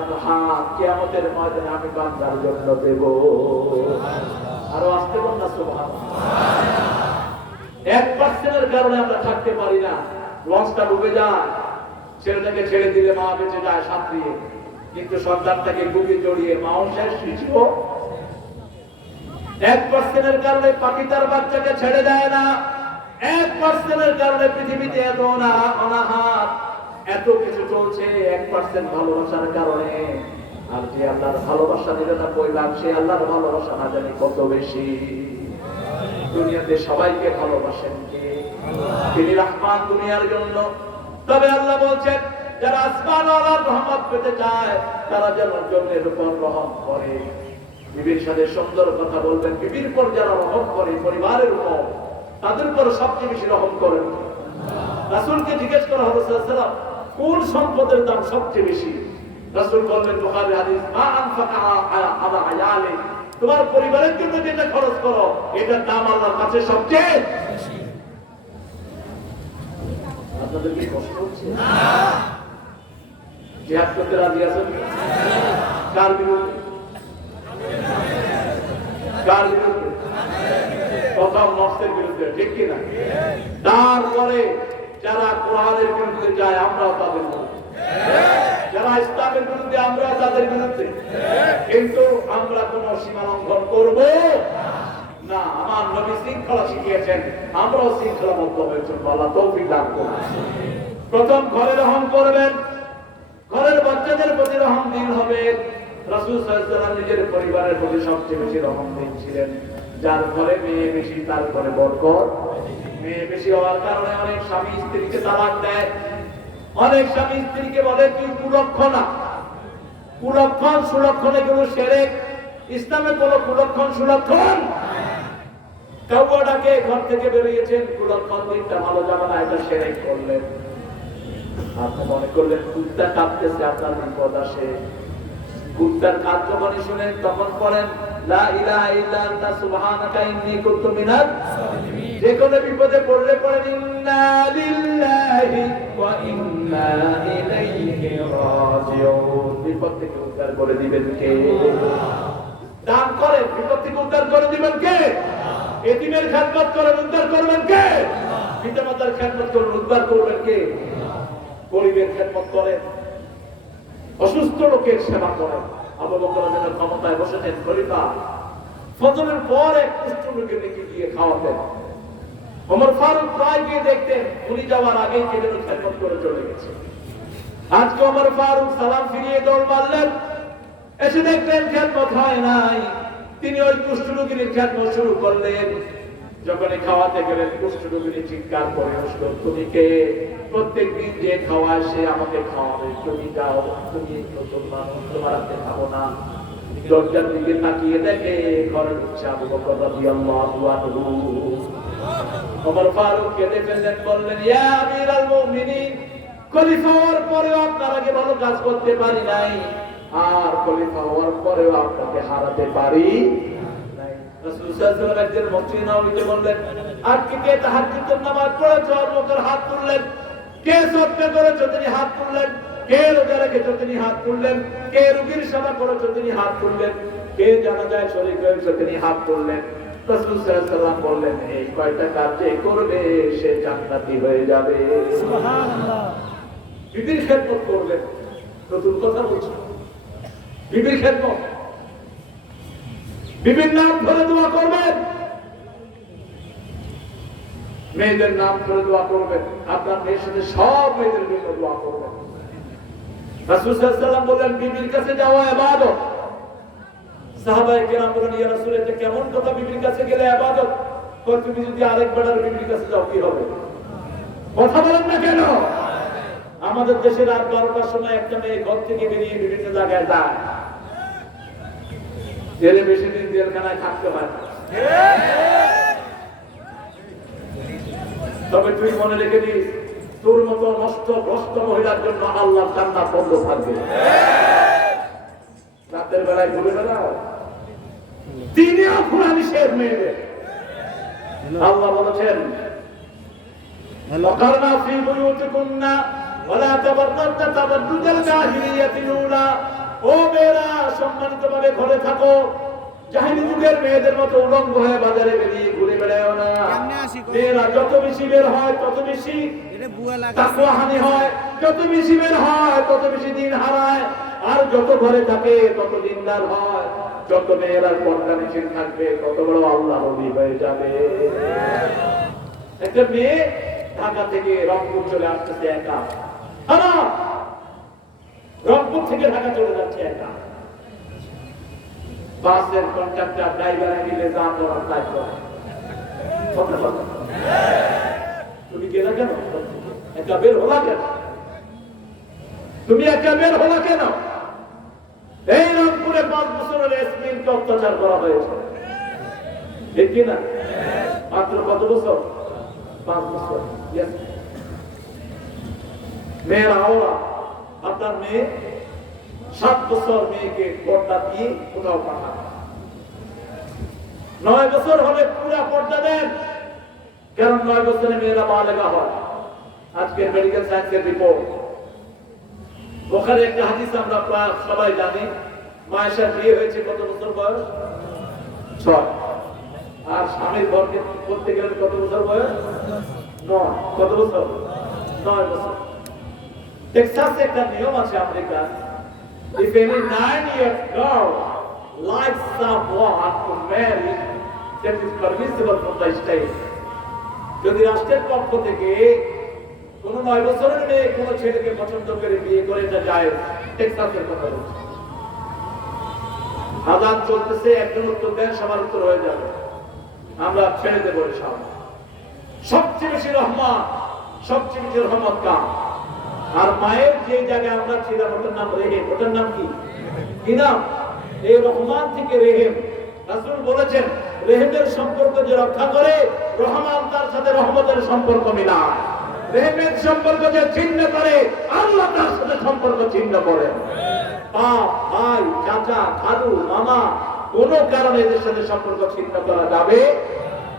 কিয়ামতের ময়দানে আমি বান্দার জন্য দেব। আরো আসতে বল না সুবহানাল্লাহ। 1%-এর কারণে আমরা থাকতে পারি না, লঞ্চটা ডুবে যায়, ছেলেটাকে ছেড়ে দিলে মা বেঁচে যায় সাঁতরিয়ে, কিন্তু সন্তানটাকে বুকে জড়িয়ে মাও শেষ, শিশুও। 1%-এর কারণে পাখি তার বাচ্চাকে ছেড়ে দেয় না, 1%-এর কারণে পৃথিবীতে এত অনাহার, এত কিছু চলছে 1% ভালোবাসার কারণে। আর যে আল্লাহর ভালোবাসা দিলে না কইলাম, সে আল্লাহর ভালোবাসা না জানি কত বেশি। দুনিয়াতে সবাইকে ভালোবাসেন কে? তিনি রহমান দুনিয়ার জন্য। তবে আল্লাহ বলছেন যারা আসমান ও আল্লাহর রহমত পেতে চায় তারা যেন জমির উপর রহম করে। বিবির সাথে সুন্দর কথা বলবেন। বিবির পর যারা রহম করে পরিবারের উপর, তাদের উপর সবচেয়ে বেশি রহম করেন। রাসূলকে জিজ্ঞেস করা হবে সাল্লাল্লাহু কোন সম্পদের দাম সবচেয়ে বেশি? রাসূল বললেন বুখারী হাদিস, মা আনফাকা আলা আয়ালি, তোমার পরিবারের জন্য যেটা খরচ করো এটার দাম আল্লাহর কাছে সবচেয়ে বেশি। আপনাদের কি কষ্ট হচ্ছে? জিহাদ করতে রাজি আছেন? কার বিরুদ্ধে? কার বিরুদ্ধে? প্রথম নফসের বিরুদ্ধে, ঠিক কিনা? তারপরে যারা কোরআনের বিরুদ্ধে যায় আমরাও তাদের বিরুদ্ধে, যারা ইসলামের বিরুদ্ধে আমরাও তাদের বিরুদ্ধে। কিন্তু আমরা কোন সীমা লঙ্ঘন করব না। আমার নবী শৃঙ্খলা শিখিয়েছেন, আমরাও শৃঙ্খলাবদ্ধ হয়ে চলবো। আল্লাহ তৌফিক দান করুন। প্রথম ঘরে রহম করবেন, ঘরের বাচ্চাদের প্রতি রহমদিল হবে। রাসূল সাল্লাল্লাহু আলাইহি ওয়াসাল্লাম নিজের পরিবারের প্রতি সবচেয়ে বেশি রহমদিল ছিলেন। যার ঘরে মেয়ে বেশি তার ঘরে বরকত। মেয়ে বেশি হওয়ার কারণে অনেক স্বামী স্ত্রীকে তালাক দেয়। অনেক স্বামী স্ত্রীকে বলে তুই কুলক্ষণা। কুলক্ষণ সুলক্ষণ এগুলো শিরক। ইসলামে কোনো কুলক্ষণ সুলক্ষণ কাউয়াটাকে ঘর থেকে বেরিয়েছেন, কুলক্ষণ দিনটা ভালো যাবে না, এটা শিরক করলেন। আপনি মনে করলেন কুত্তা কাঁপতেছে, আপনার বিপদ আসে। কুত্তার কাজ যখনই শুনেন তখন পড়েন লা ইলাহা ইল্লা আনতা সুবহানাকা ইন্নী কুনতু মিনাজ জালিমিন। যে কোনো বিপদে পড়লে পড়েন ইন্না লিল্লাহি ওয়া ইন্না ইলাইহি রাজিউন। বিপদ থেকে উদ্ধার করে দিবেন কে? দান করেন, বিপদ থেকে উদ্ধার করে দিবেন কে? এতিমের খেদমত করেন, উদ্ধার করবেন কে? পিতামাতার খেদমত করেন, উদ্ধার করবেন কে? গরিবের খেদমত করেন, অসুস্থ লোকের সেবা করেন। আবু বকর রাদিয়াল্লাহু ক্ষমতায় বসেছেন খলিফা, ফজরের পর এক কুষ্ঠ লোকের নিচে গিয়ে খাওয়াতেন। ওমর ফারুক প্রায় গিয়ে দেখতেন, উনি যাওয়ার আগেই কে যেন খেদমত করে চলে গেছে। আজকে ওমর ফারুক সালাম ফিরিয়ে দৌড় মারলেন, এসে দেখলেন খেদমত হয় নাই। তিনি ওই কুষ্ঠ রোগীর খেদমত শুরু করলেন। যখনই খাওয়াতে গেলেন কুষ্ঠ রোগী চিৎকার করে উঠল, তুমি কে? প্রত্যেকদিন যে খাওয়ায় সে আমাকে খাওয়াবে, তুমি যাও, তুমি নতুন মানুষ, তোমার হাতে খাবো না। দরজার দিকে তাকিয়ে দেখে ঘরে ঢুকছে আবু বকর রাদিয়াল্লাহু আনহু। ওমর ফারুক কেঁদে ফেললেন, বললেন ইয়া আমিরাল মুমিনিন, খলিফা হওয়ার পরেও আপনার আগে ভালো কাজ করতে পারি নাই, আর খলিফা হওয়ার পরেও আপনাকে হারাতে পারি নাই। রাসূল সাল্লাল্লাহু আলাইহি ওয়াসাল্লাম একদিন মসজিদে নববীতে বললেন, আজকে কে তাহাজ্জুদের নামাজ পড়েছো? আবু বকর হাত তুললেন। কে সদকা করেছো? তিনি হাত তুললেন। কে রোজা রেখেছো? তিনি হাত তুললেন। কে রোগীর সেবা করেছো? তিনি হাত তুললেন। কে জানাজায় শরীক হয়েছো? তিনি হাত তুললেন। রাসূল সাল্লাল্লাহু আলাইহি ওয়াসাল্লাম বললেন, এই কয়টা কাজ যে করবে সে জান্নাতি হয়ে যাবে। সুবহানাল্লাহ। বিবির খেদমত করবেন, নতুন কথা বলছি। বিবির খেদমত, বিবির নাম ধরে দোয়া করবেন, মেয়েদের নাম ধরে দোয়া করবেন। আপনার মেয়ের সাথে সব মেয়েদের জন্য দোয়া করবেন। রাসূল সাল্লাল্লাহু আলাইহি ওয়াসাল্লাম বললেন, বিবির কাছে যাওয়া ইবাদত। সাহাবায়ে কেরাম বলেন, ইয়া রাসূল, এটা কেমন কথা, বিবির কাছে গেলে ইবাদত? কই তুমি যদি আরেক বেটার বিবির কাছে যাও কি হবে? কথা বলেন না কেন? আমাদের দেশে রাত 12টার সময় একটা মেয়ে ঘর থেকে বেরিয়ে বিভিন্ন জায়গায় যায়, জেলে বেশি দিন জেলখানায় থাকতে হয় না। তবে তুই মনে রেখে দিস, তোর মতো নষ্ট ভ্রষ্ট মহিলার জন্য আল্লাহর জান্নাত বন্ধ থাকবে। রাতের বেলায় ঘুরে বেড়াও, তিনিও ঘোরা নিষেধ মেয়েদের। আল্লাহ বলেছেন, وقرنا في بيوتكن ولا تبرجن تبرج الجاهلية الأولى। ও মেয়েরা সম্মানিতভাবে ঘরে থাকো, জাহিলি যুগের মেয়েদের মতো উলঙ্গ হয়ে বাজারে বেরিয়ে ঘুরে বেড়াও না। মেয়েরা যত বেশি বের হয় তত বেশি তাকওয়াহানি হয়, যত বেশি বের হয় তত বেশি দিন হারায়, আর যত ঘরে থাকে তত দিনদার হয়। যত মেয়েরা পর্দা নিষেধ থাকবে তত বড় আল্লাহর ওলি হয়ে যাবে। একটা মেয়ে ঢাকা থেকে রংপুর চলে আসতেছে একা, রংপুর থেকে ঢাকা চলে যাচ্ছে একা। বাসের কন্ট্রাক্টর ড্রাইভার মিলে যা করার তাই করে। তুমি গেলে কেন? একা বের হলা কেন? তুমি একা বের হলা কেন? এই রংপুরে 5 বছরের এসমিনকে অত্যাচার করা হয়েছে, ঠিক কিনা? মাত্র কত বছর? 5 বছর। Yes. মেয়েরা ওরা, আপনার মেয়ে 7 বছর মেয়েকে পর্দা দিয়ে কোথাও পাঠান, 9 বছর হলে পুরা পর্দা দেন, কারণ 9 বছরে মেয়েরা বালেগা হয়। আজকে মেডিকেল সায়েন্সের রিপোর্ট, ওখানে একটা হাদিস আমরা প্রায় সবাই জানি, মায়েশার বিয়ে হয়েছে কত বছর বয়স? 6। আর স্বামীর ঘরকে করতে গেলে কত বছর বয়স? 9। কত বছর? 9 বছর। টেক্সাসে একটা নিয়ম আছে America, if any 9-year girl likes someone to marry, that is permissible from the state. যদি রাষ্ট্রের পক্ষ থেকে কোন 9 বছরের মেয়ে কোন ছেলেকে পছন্দ করে বিয়ে করে, এটা যায়। টেক্সাসের কথা বলছি। আদান চলতেছে, একজন উত্তর দেন, সবার উত্তর হয়ে যাবে, আমরা ছেড়ে দেবো সামনে। সবচেয়ে বেশি রহমত, সবচেয়ে বেশি রহমত কার? আর মায়ের যে জায়গায় আমরা ছিলাম ওটার নাম রেহেম। ওটার নাম কি নাম? এই রহমান থেকে রেহেম। রাসূল বলেছেন, রেহেমের সম্পর্ক যে রক্ষা করে, রহমান তার সাথে রহমতের সম্পর্ক মিলায়। রেহেমের সম্পর্ক যে ছিন্ন করে, আল্লাহ তার সাথে সম্পর্ক ছিন্ন করে। বাপ, ভাই, চাচা, খালু, মামা, কোন কারণে এদের সাথে সম্পর্ক ছিন্ন করা যাবে?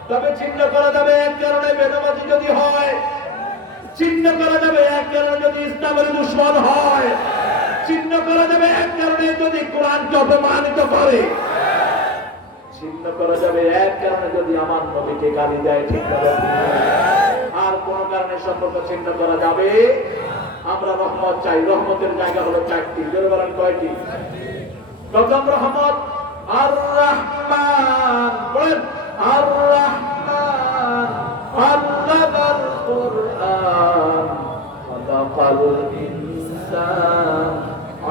তবে ছিন্ন করা যাবে এক কারণে, বেনামাজি যদি হয়। ছিন্ন করা যাবে এক কারণে যদি ইসলামের দুশমন হয়। ছিন্ন করা যাবে এক কারণে যদি কোরআনকে অপমানিত করে। ছিন্ন করা যাবে এক কারণে যদি আমার নবীকে গালি দেয়, ঠিক করে। আর কোন কারণে সম্পর্ক ছিন্ন করা যাবে? আমরা রহমত চাই। রহমতের জায়গা হলো 4টি। জোরে বলেন কয়টি? প্রথম রহমত আর রহমান। বলেন আর রহমান, আল্লামাল কুরআন, খালাকাল ইনসান,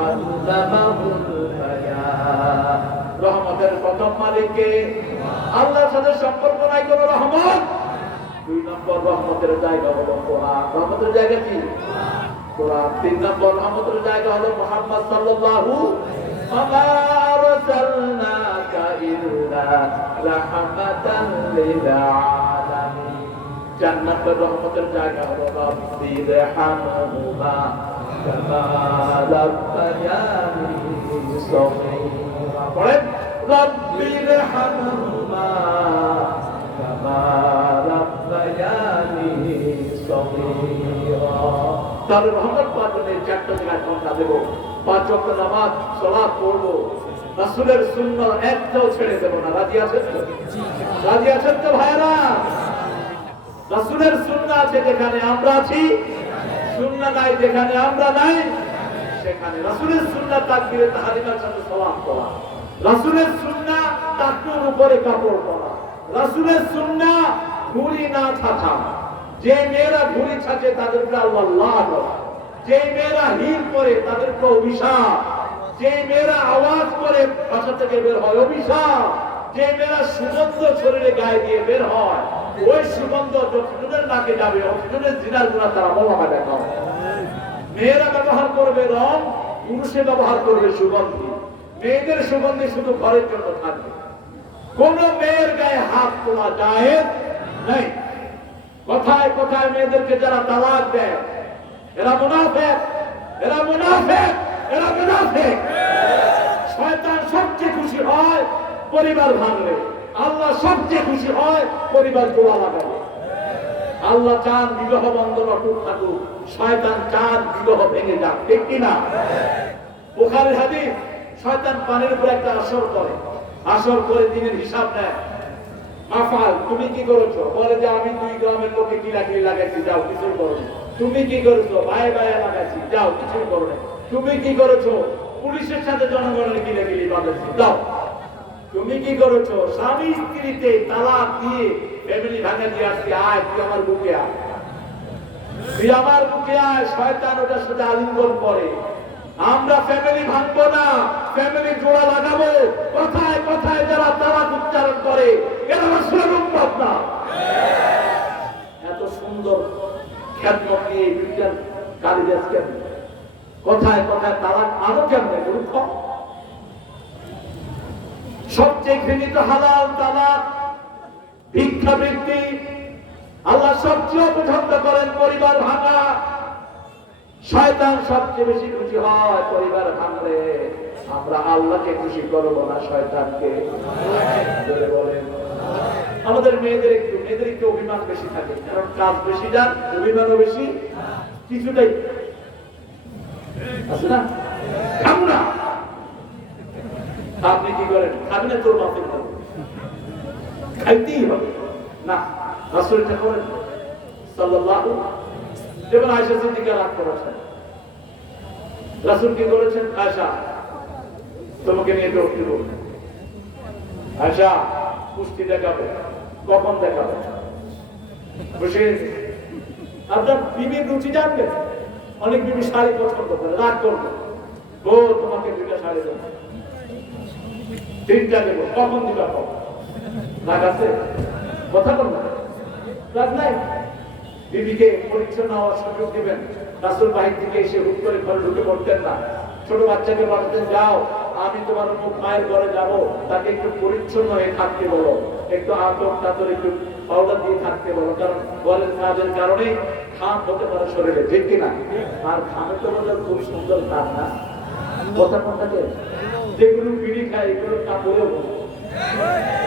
আল্লামাহুল বায়ান। রহমতের প্রথম মালিককে, আল্লাহর সাথে সম্পর্ক নাই কোন রহমত। 2 নম্বর রহমতের জায়গা হলো কোরআন। রহমতের জায়গা কি? কোরআন। 3 নম্বর রহমতের জায়গা হলো মুহাম্মদ সাল্লাল্লাহু আলাইহি ওয়াসাল্লাম। জান্নাতের রহমতের জায়গা হলো রাব্বির হামহুমা কামা রাব্বায়ানি সগীরা। পড়েন রাব্বির হামহুমা কামা রাব্বায়ানি সগীরা। তাহলে রহমত পাওয়ার 4টা জায়গায় কথা দেব। 5 ওয়াক্ত নামাজ, সালাত পড়ব, রাসূলের সুন্নাহ একটাও ছেড়ে দেব না। রাজি আছেন তো? রাজি আছেন তো ভাইরা? রাসূলের সুন্নাহ আছে যেখানে আমরা আছি, সুন্নাহ নাই যেখানে আমরা নাই, সেখানে। রাসূলের সুন্নাহ তাকবীরে তাহরিমার সাথে সালাত পড়া, রাসূলের সুন্নাহ টাকনুর উপরে কাপড় পরা, রাসূলের সুন্নাহ ঘুড়ি না ছাঁচা। যে মেয়েরা ঘুড়ি ছাঁচে তাদেরকে আল্লাহ লানত, যে মেয়েরা হিল করে তাদেরকে অভিশাপ, যে মেয়েরা আওয়াজ করে বাসা থেকে বের হয় অভিশাপ, যে মেয়েরা সুগন্ধ শরীরে গায়ে দিয়ে বের হয়, ওই সুগন্ধ যতজনের নাকে যাবে অতজনের জিনার গুনাহ তারা মোলামা দেখা হবে। মেয়েরা ব্যবহার করবে রং, পুরুষে ব্যবহার করবে সুগন্ধি। মেয়েদের সুগন্ধি শুধু ঘরের জন্য থাকবে, কোন মেয়ের গায়ে হাত তোলা জায়েজ নাই। কথায় কথায় মেয়েদেরকে যারা তালাক দেয়, এরা মুনাফিক, এরা মুনাফিক, এরা মুনাফিক। শয়তান সবচেয়ে খুশি হয় পরিবার ভাঙলে, আল্লাহ সবচেয়ে খুশি হয় পরিবার জোড়া লাগালে। আল্লাহ চান বিবাহ বন্ধন অটুট থাকুক, শয়তান চান বিবাহ ভেঙে যাক, ঠিক কিনা? বুখারীর হাদিস, শয়তান পানির উপর একটা আসর করে, আসর করে দিনের হিসাব নেয়। মাফাল, তুমি কি করেছো? বলে যে আমি 2 গ্রামের লোকে কিলাকিলি লাগাইছি, যাও কিছুই করো না। তুমি কি করেছো? ভাই ভাই লাগাইছি, যাও কিছুই করো না। তুমি কি করেছো? পুলিশের সাথে জনগণের কিলাকিলি বাঁধাইছি, যাও। তুমি কি করেছো? স্বামী স্ত্রীতে তালাক দিয়ে ফ্যামিলি ভাঙা দিয়ে আসছি, আয় তুই আমার বুকে আয়, তুই আমার বুকে আয়। শয়তান ওটার সাথে আলিঙ্গন করে। আমরা ফ্যামিলি ভাঙবো না, ফ্যামিলি জোড়া লাগাবো। কথায় কথায় যারা তালাক উচ্চারণ করে এরা রাসূলের উম্মত না। এত সুন্দর খেদমত নিয়ে বিজ্ঞান কালিদাস কেন? কথায় কথায় তালাক আরো কেমনে? মূর্খ, সবচেয়ে ঘৃণিত হালাল তালাক, ভিক্ষাবৃত্তি। আল্লাহ সবচেয়ে অপছন্দ করেন পরিবার ভাঙা। শয়তান সবচেয়ে বেশি খুশি হয় পরিবার ভাঙলে। আমরা আল্লাহকে খুশি করব না, শয়তানকে। বলেন আমাদের মেয়েদের একটু অভিমান বেশি থাকে, কারণ কাজ বেশি, যান অভিমানও বেশি, কিছুটাই আছে না। খাবো না, আপনি কি করেন? খাবি না, তোর বাপের খাবো, খাইতেই হবে না। রাসূল এটা করেন সাল্লাল্লাহু। যেমন আয়েশা সিদ্দিকা রাগ করেছেন, রাসূল কি করেছেন? আয়েশা তোমাকে নিয়ে তো উঠতে বলবো, আয়েশা কুস্তি দেখাবে, কখন দেখাবে? বসে আপনার বিবির রুচি জানবেন। অনেক বিবি শাড়ি পছন্দ করে, রাগ করবে, ও তোমাকে 2টা শাড়ি দেবো, 3টা দেবো, কখন দিবা? কখন? রাগ আছে? কথা বল না, রাগ নাই। বিবিকে পরিচ্ছন্ন হওয়ার সুযোগ দিবেন। রাসূল বাহির থেকে এসে হুট করে ঘরে ঢুকে পড়তেন না। ছোট বাচ্চাকে বলতেন, যাও আমি তোমার মুখ মায়ের ঘরে যাব, তাকে একটু পরিচ্ছন্ন হয়ে থাকতে বলো, একটু আতর টাতর একটু পাউডার দিয়ে থাকতে বলো, কারণ ঘরের কাজের কারণে ঘাম হতে পারে শরীরে, ঠিক কিনা? আর ঘামের তো বোধ খুব সুন্দর ঘাম না, কথা কথাকে যেগুলো বিড়ি খায় এগুলো কাপড়েও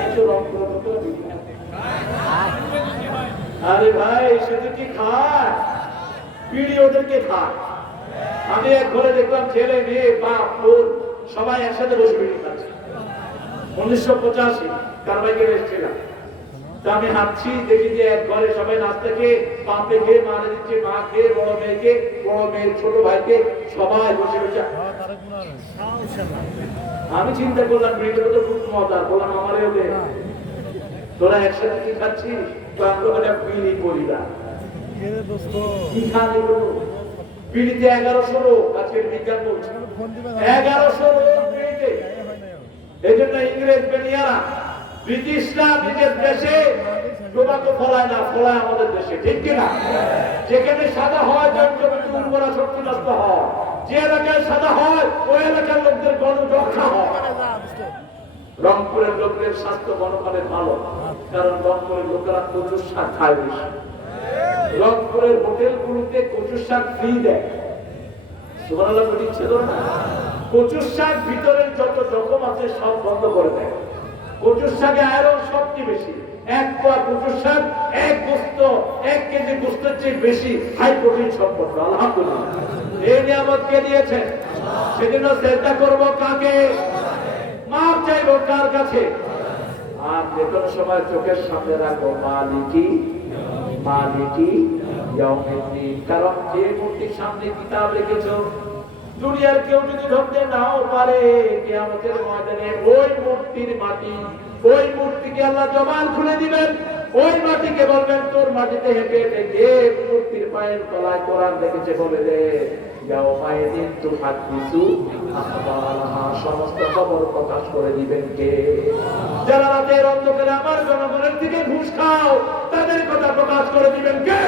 একটু রং করে বিড়ি খায়। আরে ভাই শুধু কি খায়, বিড়ি ওদেরকে খায়। আমি এক ঘরে দেখলাম ছেলে মেয়ে বাপ বোন সবাই একসাথে বসে বিড়ি খাচ্ছে। 1985 কারবাইকে এসেছিলাম, তা আমি হাঁটছি, দেখি যে এক ঘরে সবাই নাস্তা খেয়ে, বাপে খেয়ে মারা দিচ্ছে, মা খেয়ে, বড় মেয়েকে, বড় মেয়ের ছোট ভাইকে, সবাই বসে বসে। আমি চিন্তা করলাম বিড়িটা তো খুব মজার, বললাম আমারও দে, তোরা একসাথে কি খাচ্ছিস? বিড়ি করি না, কি খান এগুলো? বিড়িতে 1100 রোগ, আজকের বিজ্ঞান বলছে 1100 রোগ বিড়িতে। এই জন্য ইংরেজ বেনিয়ারা, ব্রিটিশরা নিজের দেশে টোবাকো ফলায় না, ফলায় আমাদের দেশে, ঠিক কিনা? যেখানে সাদা হয় জনজমিতে উর্বরা শক্তি নষ্ট হয়, যে এলাকায় সাদা হয় ওই এলাকার লোকদের গণরক্ষা হয়। রংপুরের লোকদের স্বাস্থ্য গণমানের ভালো, কারণ রংপুরের লোকেরা কচুর শাক খায় বেশি। রংপুরের হোটেলগুলোতে কচুর শাক ফ্রি দেয়, সুবহানাল্লাহ বলছে তো না? কচুর শাক ভিতরের যত জখম আছে সব বন্ধ করে দেয়। কচুর শাকে আয়রন সবচেয়ে বেশি। 1 পোয়া কচুর শাক 1 কেজি গোস্তের চেয়ে বেশি হাই প্রোটিন সম্পন্ন। আলহামদুলিল্লাহ, এই নিয়ামত কে দিয়েছেন? সেজন্য চেষ্টা করবো কাকে? মাপ চাইবো কার কাছে? আর যে কোনো সময় চোখের সামনে রাখবো মালিকি মালিকি ইয়াউমিদ্দিন। কারণ যে মূর্তির সামনে কিতাব রেখেছো, দুনিয়ার কেউ যদি ধরতে নাও পারে, কিয়ামতের ময়দানে ওই মূর্তির মাটি, ওই মূর্তিকে আল্লাহ জবান খুলে দিবেন। ওই মাটিকে বলবেন, তোর মাটিতে হেঁটে হেঁটে যে মূর্তির পায়ের তলায় কোরআন রেখেছে বলে দে। ইয়াউমাইদিন তুহাদ্দিসু আখবারাহা, সমস্ত খবর প্রকাশ করে দিবেন কে? যারা রাতের অন্ধকারে আমার জনগণের থেকে ঘুষ খাও, তাদের কথা প্রকাশ করে দিবেন কে?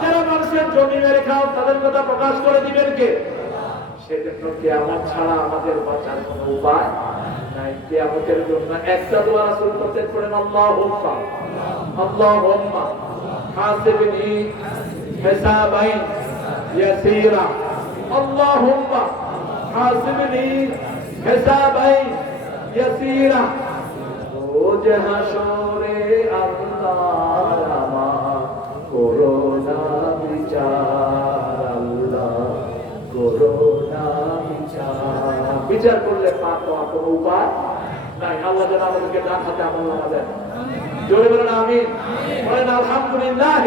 যারা মানুষের জমি মেরে খাও, তাদের কথা প্রকাশ করে দিবেন কে? সেজন্য কিয়ামত ছাড়া আমাদের বাঁচার কোনো উপায় নাই। কিয়ামতের জন্য একটা দোয়া রাসূল করতেন, পড়েন আল্লাহুম্মা আল্লাহুম্মা হাসিবনি হিসাবান ইয়াসীরা, আল্লাহুম্মা হাসিবনি হিসাবান ইয়াসীরা। রোজ হাসরে আল্লাহ আমার করোনা বিচার, আল্লাহ করোনা বিচার করলে পাপ হওয়ার কোনো উপায় নাই। আল্লাহ যেন আমাদেরকে ডান হাতে আমল দেন। জোরে বলেন আমিন। বলেন আলহামদুলিল্লাহ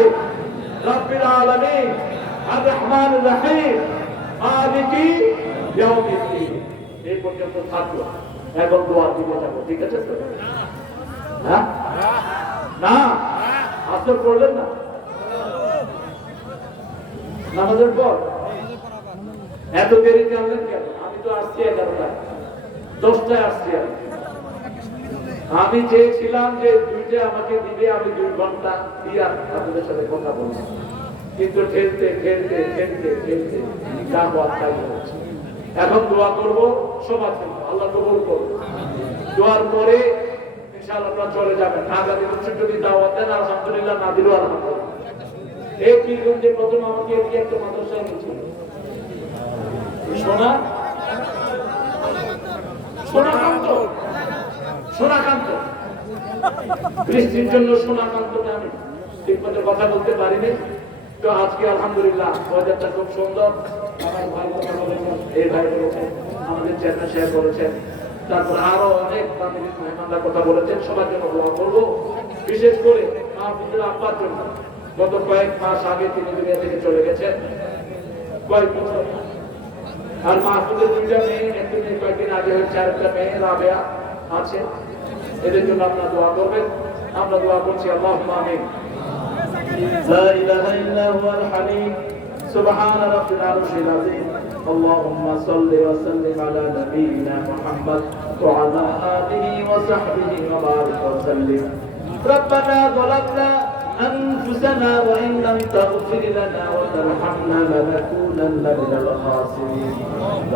রাব্বিল আলামিন আর রহমানির রহিম মালিকি ইয়াউমিদ্দিন। এই পর্যন্ত থাকলো, এখন দোয়া দিতে যাবো, ঠিক আছে? হ্যাঁ না আসর পড়লেন না নামাজের পর? এত দেরি জানলেন কেন? আমি তো আসছি 11টায়, 10টায় আসছি। আমি চেয়েছিলাম যে 2টা আমাকে দিবে, আমি 2 ঘন্টা দিয়ে আপনাদের সাথে কথা বলবো, কিন্তু ঠেলতে ঠেলতে ঠেলতে ঠেলতে এখন দোয়া করবো, সমাজ আল্লাহ কবুল করুন। দোয়ার পরে ইনশাআল্লাহ আপনারা চলে যাবেন। আগামী বছর যদি দাওয়াত দেন আলহামদুলিল্লাহ, না দিলেও আলহামদুলিল্লাহ। এই পীরগঞ্জে প্রথম আমাকে এদিকে একটা মাদ্রাসায় নিয়েছিল সোনাকান্ত বৃষ্টির জন্য সোনাকান্তকে আমি ঠিক মতো কথা বলতে পারিনি। তো আজকে আলহামদুলিল্লাহ ওয়েদারটা খুব সুন্দর। আমার ভাই কথা বলেছেন, এই ভাই বলেছেন, আমাদের চেয়ারম্যান সাহেব বলেছেন, তারপর আরো অনেক তামিলি মেহমানরা কথা বলেছেন। সবার জন্য দোয়া করবো, বিশেষ করে মাহফুজুর আব্বার জন্য। গত কয়েক মাস আগে তিনি দুনিয়া থেকে চলে গেছেন, কয়েক বছর। আর মাহফুজের দুইটা মেয়ে, একটি মেয়ে কয়েকদিন আগে হয়েছে, আরেকটা মেয়ে রাবেয়া আছে। এদের জন্য আপনারা দোয়া করবেন। আমরা দোয়া করছি, আল্লাহুম্মা আমিন। لا إله إلا هو الحليم سبحان رب العرش العظيم اللهم صل وسلم على نبينا محمد وعلى آله وصحبه وبارك وسلم ربنا ظلمنا أنفسنا وإن لم تغفر لنا وترحمنا لنكونن من الخاسرين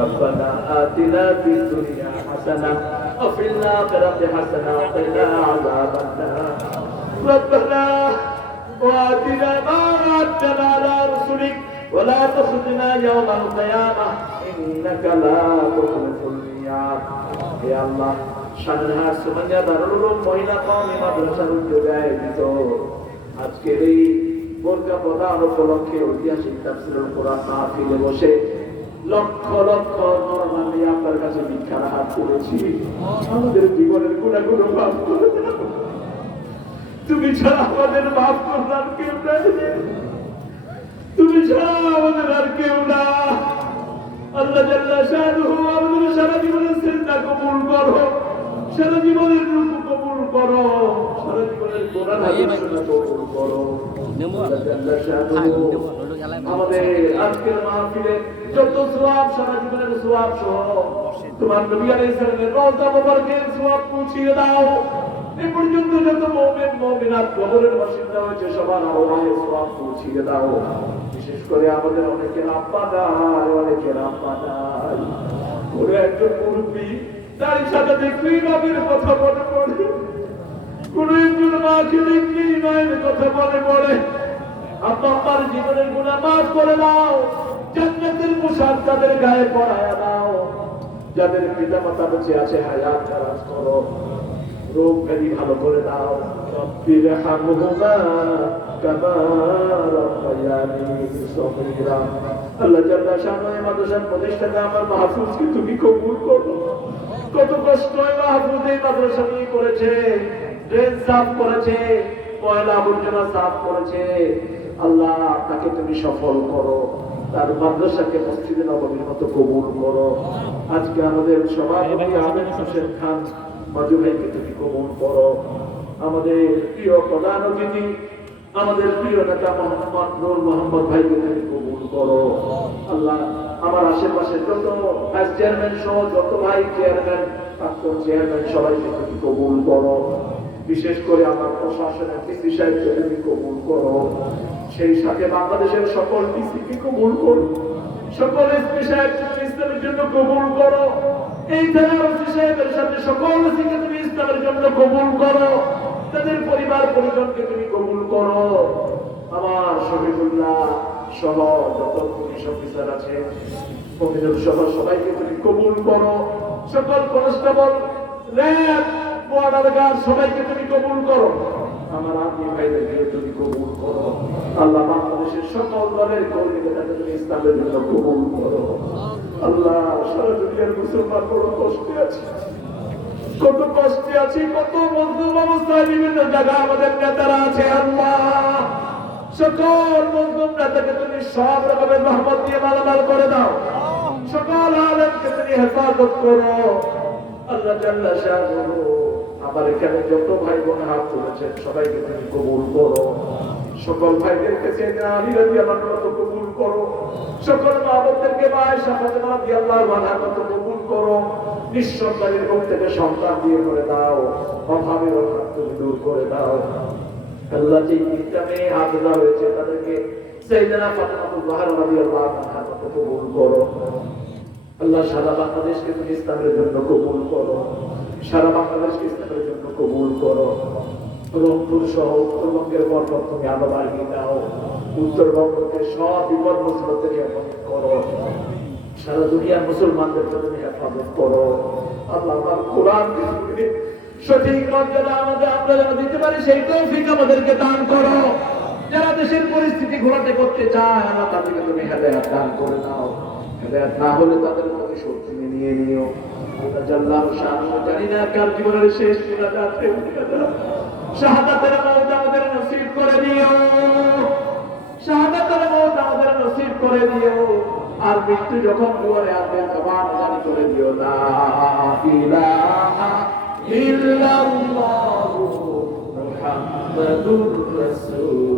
ربنا آتنا في الدنيا حسنة وفي الآخرة حسنة وقنا عذاب النار ربنا وآتنا ما وعدتنا على رسلك ولا تخزنا يوم القيامة إنك لا تخلف الميعاد يا الله শানহার সুমাইয়া দারুল উলুম মহিলা কওমি মাদ্রাসার উদ্যোগে আয়োজিত আজকের এই বোরকা প্রদান উপলক্ষে ঐতিহাসিক তাফসীরুল কোরআন মাহফিলে বসে লক্ষ লক্ষ নরনারী আপনার কাছে ভিক্ষার হাত তুলেছি। আমাদের জীবনের গুনাহগুলো মাফ করে দাও। তুমি ছাড়া আমাদের মাফ করার কেউ নাই, তুমি ছাড়া আমাদের আর কেউ না। আল্লাহ জাল্লা শানুহু আমাদের সারা জীবনের সিজদা কবুল করো, সারা জীবনের রুকু কবুল করো, সারা জীবনের কোরআন হাদিস শোনা কবুল করো। আল্লাহ জাল্লা শানুহু আমাদের আজকের মাহফিলে যত সওয়াব, সারা জীবনের সওয়াব সহ তোমার নবী আলাইহিস সালামের রওজা মুবারকের সওয়াব পৌঁছিয়ে দাও। এ পর্যন্ত যত মুমিন মুমিনাত কবরের বাসিন্দা হয়েছে সবার আরওয়াহে সওয়াব পৌঁছিয়ে দাও। বিশেষ করে আমাদের অনেকের আব্বা নাই, অনেকের আব্বা নাই। ওরে একজন মুরব্বী তার সাথে দেখলেই বাবার কথা মনে পড়ে, কোন একজন মাকে দেখলেই মায়ের কথা মনে পড়ে। আব্বা আম্মার জীবনের গুনাহ মাফ করে দাও, জান্নাতের পোশাক তাদের গায়ে পরায়া দাও। যাদের পিতা মাতা বেঁচে আছে হায়াত দারাজ করো, রোগ ব্যাধি ভালো করে দাও। রব্বির হামহুমা কামা রাব্বায়ানি সগীরা। আল্লাহ জাল্লা শানুহু মাদ্রাসার প্রতিষ্ঠাতা আমার মাহফুজকে তুমি কবুল করো। কত কষ্ট মাহফুজ এই মাদ্রাসা নিয়ে করেছে, ড্রেন সাফ করেছে, ময়লা আবর্জনা সাফ করেছে। আল্লাহ তাকে তুমি সফল করো, তার মাদ্রাসাকে মসজিদে নববীর মতো কবুল করো। আজকে আমাদের সভাপতি আমির হোসেন খান মাজু ভাইকে তুমি কবুল করো। আমাদের প্রিয় প্রধান অতিথি, আমাদের প্রিয় নেতা মোহাম্মদ নূর মোহাম্মদ ভাইকে তুমি কবুল করো। আল্লাহ আমার আশেপাশে যত ভাইস চেয়ারম্যান সহ যত ভাই চেয়ারম্যান, প্রাক্তন চেয়ারম্যান সবাইকে তুমি কবুল করো। বিশেষ করে আমার প্রশাসনের ডিসি সাহেবকে তুমি কবুল করো। সেই সাথে বাংলাদেশের সকল ডিসিকে কবুল করো, সকল এসপি সাহেবকে তুমি ইসলামের জন্য কবুল করো। এই থানার ওসি সাহেবের সাথে সকল ওসিকে তুমি ইসলামের জন্য কবুল করো। তাদের পরিবার পরিজনকে তুমি কবুল করো। আমার শহীদুল্লাহ সহ যত পুলিশ অফিসার আছে, অভিযোগ সহ সবাইকে তুমি কবুল করো। সকল কনস্টেবল, র্যাব, বর্ডার গার্ড সবাইকে তুমি কবুল করো। আমার আত্মীয় ভাইদেরকে তুমি কবুল করো। আল্লাহ বাংলাদেশের সকল দলের কর্মীদেরকে তুমি ইসলামের জন্য কবুল করো। আল্লাহ সারা দুনিয়ার মুসলমান বড় কষ্টে আছে, কত কষ্টে আছি, কত মজলুম অবস্থায় বিভিন্ন জায়গায় আমাদের নেতারা আছে। আল্লাহ সকল মজলুম নেতাকে তুমি সব রকমের রহমত দিয়ে মালামাল করে দাও। সকল আলেমকে তুমি হেফাজত করো। আল্লাহ জাল্লা শানুহু আমার এখানে যত ভাই বোন হাত তুলেছেন সবাইকে তুমি কবুল করো। সকল ভাইদেরকে চেনে আলী রাদিয়াল্লাহু আনহু কবুল করো। সকল মা বোনদেরকে আয়েশা ফাতেমা রাদিয়াল্লাহু আনহা কবুল করো। নিঃসন্তানের মুখ থেকে সন্তান দিয়ে করে দাও, অভাবের অভাব তুমি দূর করে দাও। আল্লাহ যে তিনটা মেয়ে হাফেজা হয়েছে তাদেরকে সাইয়েদনা ফাতেমাতুল জাহরা রাদিয়াল্লাহু আনহা কবুল করো। আল্লাহ সারা বাংলাদেশকে তুমি ইসলামের জন্য কবুল করো। সারা বাংলাদেশকে ইসলামের জন্য কবুল করো। রংপুর সহ উত্তরবঙ্গের বরকত তুমি আরো বাড়িয়ে দাও। উত্তরবঙ্গকে সব বিপদ মুসিবত থেকে হেফাজত করো। সারা দুনিয়ার মুসলমানদের তুমি হেফাজত করো। আল্লাহ আমার কোরআন সঠিক মর্যাদা আমাদের আমরা যেন দিতে পারি সেই তৌফিক আমাদেরকে দান করো। যারা দেশের পরিস্থিতি ঘোরাতে করতে চায় আল্লাহ তাদেরকে তুমি হেদায়েত দান করে দাও। হেদায়েত না হলে তাদের প্রতি শক্তি নিয়ে নিও। আল্লাহ জাল্লাহু শাআনহু জানি না কার জীবনের শেষ মুনাজাত শাহাদাতের মওত আমাদের নসিব করে দিও। শাহাদাতের মওত আমাদের নসিব করে দিও। আর মৃত্যু যখন দুয়ারে আসবে জবান জারি করে দিও লা ইলাহা ইল্লাল্লাহু মুহাম্মাদুর রাসূল